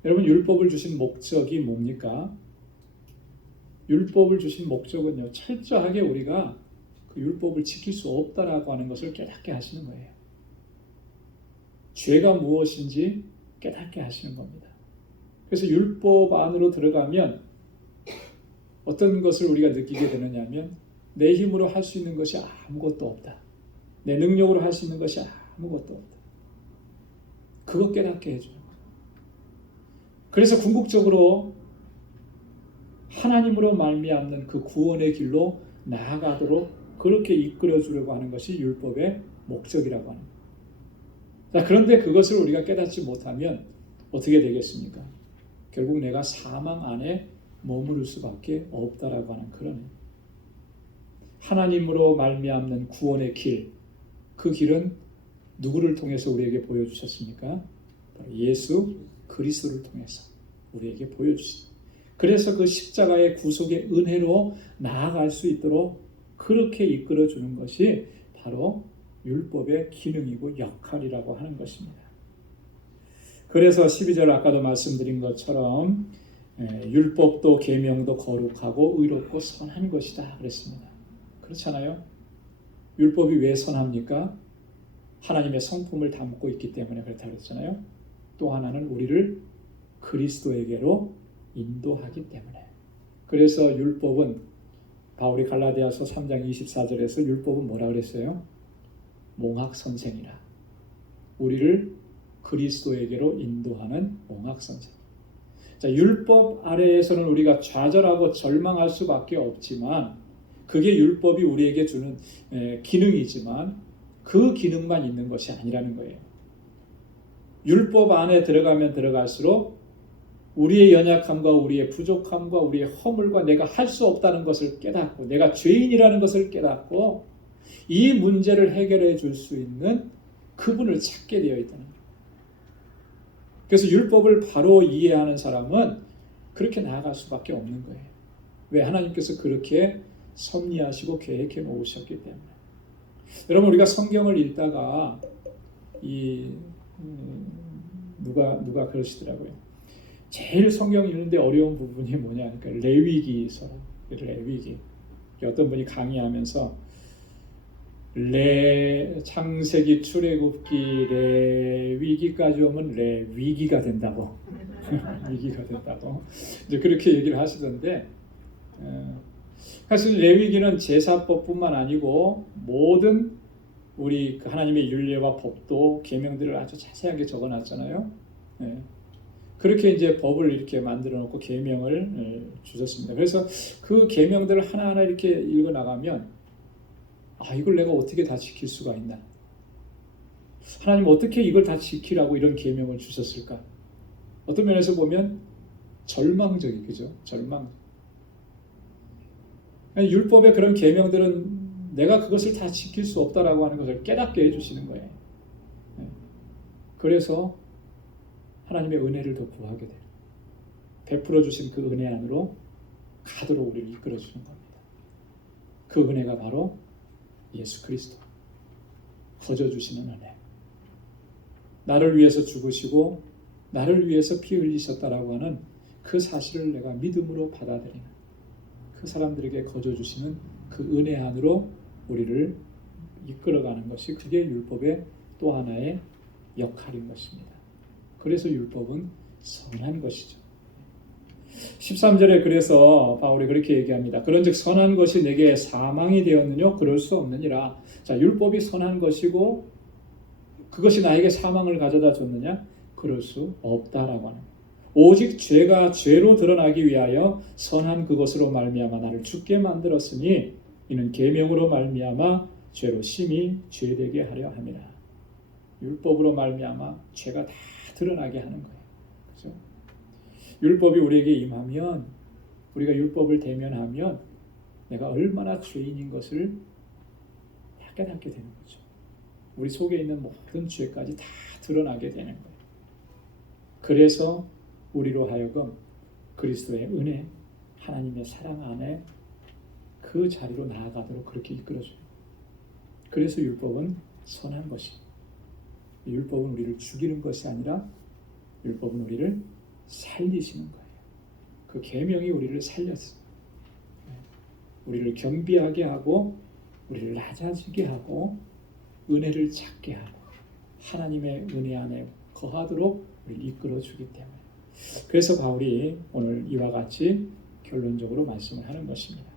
여러분, 율법을 주신 목적이 뭡니까? 율법을 주신 목적은요, 철저하게 우리가 그 율법을 지킬 수 없다라고 하는 것을 깨닫게 하시는 거예요. 죄가 무엇인지 깨닫게 하시는 겁니다. 그래서 율법 안으로 들어가면 어떤 것을 우리가 느끼게 되느냐 하면 내 힘으로 할 수 있는 것이 아무것도 없다. 내 능력으로 할 수 있는 것이 아무것도 없다. 그거 깨닫게 해줘요. 그래서 궁극적으로 하나님으로 말미암는 그 구원의 길로 나아가도록 그렇게 이끌어 주려고 하는 것이 율법의 목적이라고 하는 거예요. 자, 그런데 그것을 우리가 깨닫지 못하면 어떻게 되겠습니까? 결국 내가 사망 안에 머무를 수밖에 없다라고 하는 그런 하나님으로 말미암는 구원의 길, 그 길은 누구를 통해서 우리에게 보여주셨습니까? 바로 예수 그리스도를 통해서 우리에게 보여주십니다. 그래서 그 십자가의 구속의 은혜로 나아갈 수 있도록 그렇게 이끌어주는 것이 바로 율법의 기능이고 역할이라고 하는 것입니다. 그래서 12절 아까도 말씀드린 것처럼 율법도 계명도 거룩하고 의롭고 선한 것이다 그랬습니다. 그렇잖아요? 율법이 왜 선합니까? 하나님의 성품을 담고 있기 때문에 그렇다고 했잖아요. 또 하나는 우리를 그리스도에게로 인도하기 때문에. 그래서 율법은 바울이 갈라디아서 3장 24절에서 율법은 뭐라 그랬어요? 몽학 선생이라. 우리를 그리스도에게로 인도하는 몽학 선생. 자, 율법 아래에서는 우리가 좌절하고 절망할 수밖에 없지만 그게 율법이 우리에게 주는 기능이지만 그 기능만 있는 것이 아니라는 거예요. 율법 안에 들어가면 들어갈수록 우리의 연약함과 우리의 부족함과 우리의 허물과 내가 할 수 없다는 것을 깨닫고 내가 죄인이라는 것을 깨닫고 이 문제를 해결해 줄 수 있는 그분을 찾게 되어 있다는 거예요. 그래서 율법을 바로 이해하는 사람은 그렇게 나아갈 수밖에 없는 거예요. 왜? 하나님께서 그렇게 섭리하시고 계획해 놓으셨기 때문에. 여러분, 우리가 성경을 읽다가 누가 그러시더라고요. 제일 성경 읽는데 어려운 부분이 뭐냐? 그러니까 레위기서. 레위기. 어떤 분이 강의하면서 창세기, 출애굽기, 레위기까지 오면 레위기가 된다고. 위기가 된다고. 이제 그렇게 얘기를 하시던데 사실 레위기는 제사법뿐만 아니고 모든 우리 그 하나님의 율례와 법도 계명들을 아주 자세하게 적어놨잖아요. 예. 그렇게 이제 법을 이렇게 만들어 놓고 계명을 주셨습니다. 그래서 그 계명들을 하나하나 이렇게 읽어 나가면 이걸 내가 어떻게 다 지킬 수가 있나? 하나님 어떻게 이걸 다 지키라고 이런 계명을 주셨을까? 어떤 면에서 보면 절망적이 그죠? 절망. 율법의 그런 계명들은 내가 그것을 다 지킬 수 없다라고 하는 것을 깨닫게 해주시는 거예요. 그래서 하나님의 은혜를 더 구하게 돼요. 베풀어 주신 그 은혜 안으로 가도록 우리를 이끌어 주는 겁니다. 그 은혜가 바로 예수 그리스도, 거저 주시는 은혜. 나를 위해서 죽으시고 나를 위해서 피 흘리셨다라고 하는 그 사실을 내가 믿음으로 받아들이는 그 사람들에게 거저 주시는 그 은혜 안으로 우리를 이끌어가는 것이 그게 율법의 또 하나의 역할인 것입니다. 그래서 율법은 선한 것이죠. 13절에 그래서 바울이 그렇게 얘기합니다. 그런즉 선한 것이 내게 사망이 되었느냐? 그럴 수 없느니라. 자, 율법이 선한 것이고 그것이 나에게 사망을 가져다 줬느냐? 그럴 수 없다라고 하는. 오직 죄가 죄로 드러나기 위하여 선한 그것으로 말미암아 나를 죽게 만들었으니 이는 계명으로 말미암아 죄로 심히 죄되게 하려 함이라. 율법으로 말미암아 죄가 다 드러나게 하는 거예요. 그렇죠? 율법이 우리에게 임하면 우리가 율법을 대면하면 내가 얼마나 죄인인 것을 깨닫게 되는 거죠. 우리 속에 있는 모든 죄까지 다 드러나게 되는 거예요. 그래서 우리로 하여금 그리스도의 은혜, 하나님의 사랑 안에 그 자리로 나아가도록 그렇게 이끌어줘요. 그래서 율법은 선한 것입니다. 율법은 우리를 죽이는 것이 아니라 율법은 우리를 살리시는 거예요. 그 계명이 우리를 살렸어요. 우리를 겸비하게 하고 우리를 낮아지게 하고 은혜를 찾게 하고 하나님의 은혜 안에 거하도록 우리를 이끌어주기 때문에 그래서 바울이 오늘 이와 같이 결론적으로 말씀을 하는 것입니다.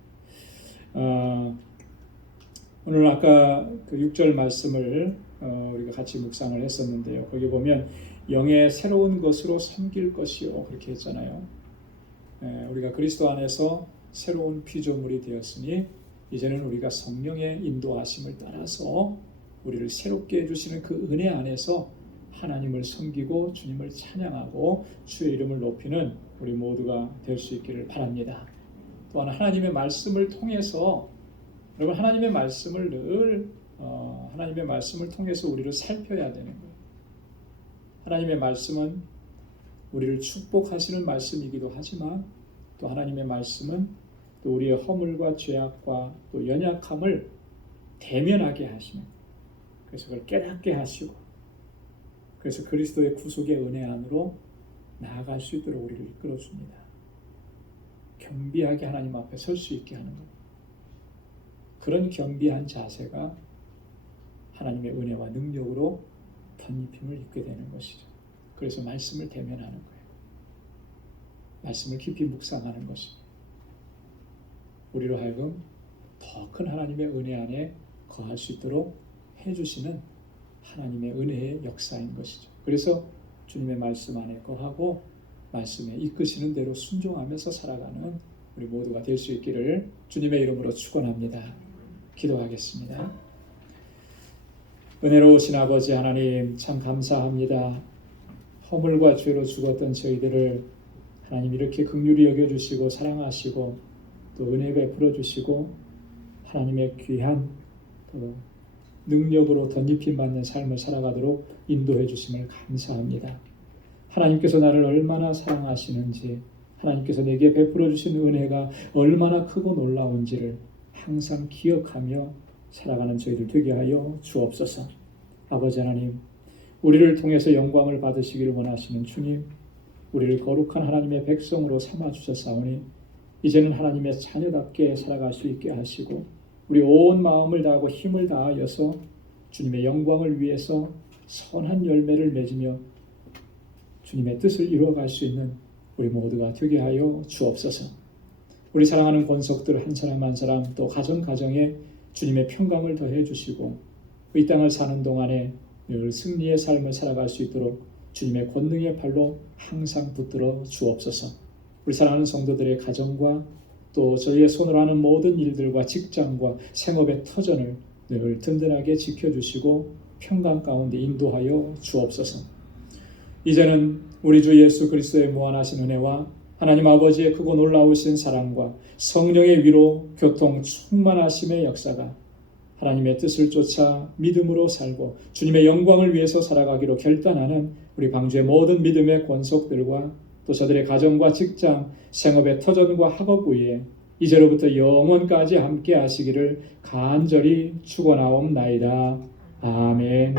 오늘 아까 그 6절 말씀을 우리가 같이 묵상을 했었는데요. 거기 보면 영의 새로운 것으로 섬길 것이요 그렇게 했잖아요. 우리가 그리스도 안에서 새로운 피조물이 되었으니 이제는 우리가 성령의 인도하심을 따라서 우리를 새롭게 해주시는 그 은혜 안에서 하나님을 섬기고 주님을 찬양하고 주의 이름을 높이는 우리 모두가 될 수 있기를 바랍니다. 또한 하나님의 말씀을 통해서 여러분 하나님의 말씀을 늘 하나님의 말씀을 통해서 우리를 살펴야 되는 거예요. 하나님의 말씀은 우리를 축복하시는 말씀이기도 하지만 또 하나님의 말씀은 또 우리의 허물과 죄악과 또 연약함을 대면하게 하시는 그래서 그걸 깨닫게 하시고 그래서 그리스도의 구속의 은혜 안으로 나아갈 수 있도록 우리를 이끌어줍니다. 겸비하게 하나님 앞에 설 수 있게 하는 것. 그런 겸비한 자세가 하나님의 은혜와 능력으로 덧입힘을 입게 되는 것이죠. 그래서 말씀을 대면하는 거예요. 말씀을 깊이 묵상하는 것입니다. 우리로 하여금 더 큰 하나님의 은혜 안에 거할 수 있도록 해주시는 하나님의 은혜의 역사인 것이죠. 그래서 주님의 말씀 안에 거하고 말씀에 이끄시는 대로 순종하면서 살아가는 우리 모두가 될 수 있기를 주님의 이름으로 축원합니다. 기도하겠습니다. 은혜로우신 아버지 하나님 참 감사합니다. 허물과 죄로 죽었던 저희들을 하나님 이렇게 긍휼히 여겨주시고 사랑하시고 또 은혜 베풀어 주시고 하나님의 귀한 또 능력으로 덧입힘 받는 삶을 살아가도록 인도해 주심을 감사합니다. 하나님께서 나를 얼마나 사랑하시는지 하나님께서 내게 베풀어 주신 은혜가 얼마나 크고 놀라운지를 항상 기억하며 살아가는 저희들 되게 하여 주옵소서. 아버지 하나님 우리를 통해서 영광을 받으시기를 원하시는 주님 우리를 거룩한 하나님의 백성으로 삼아주셨사오니 이제는 하나님의 자녀답게 살아갈 수 있게 하시고 우리 온 마음을 다하고 힘을 다하여서 주님의 영광을 위해서 선한 열매를 맺으며 주님의 뜻을 이루어갈 수 있는 우리 모두가 되게 하여 주옵소서. 우리 사랑하는 권속들 한 사람 한 사람 또 가정에 주님의 평강을 더해 주시고 이 땅을 사는 동안에 늘 승리의 삶을 살아갈 수 있도록 주님의 권능의 발로 항상 붙들어 주옵소서. 우리 사랑하는 성도들의 가정과 또 저희의 손으로 하는 모든 일들과 직장과 생업의 터전을 늘 든든하게 지켜주시고 평강 가운데 인도하여 주옵소서. 이제는 우리 주 예수 그리스도의 무한하신 은혜와 하나님 아버지의 크고 놀라우신 사랑과 성령의 위로 교통 충만하심의 역사가 하나님의 뜻을 쫓아 믿음으로 살고 주님의 영광을 위해서 살아가기로 결단하는 우리 방주의 모든 믿음의 권속들과 또 저들의 가정과 직장, 생업의 터전과 학업 위에 이제로부터 영원까지 함께 하시기를 간절히 축원하옵나이다. 아멘.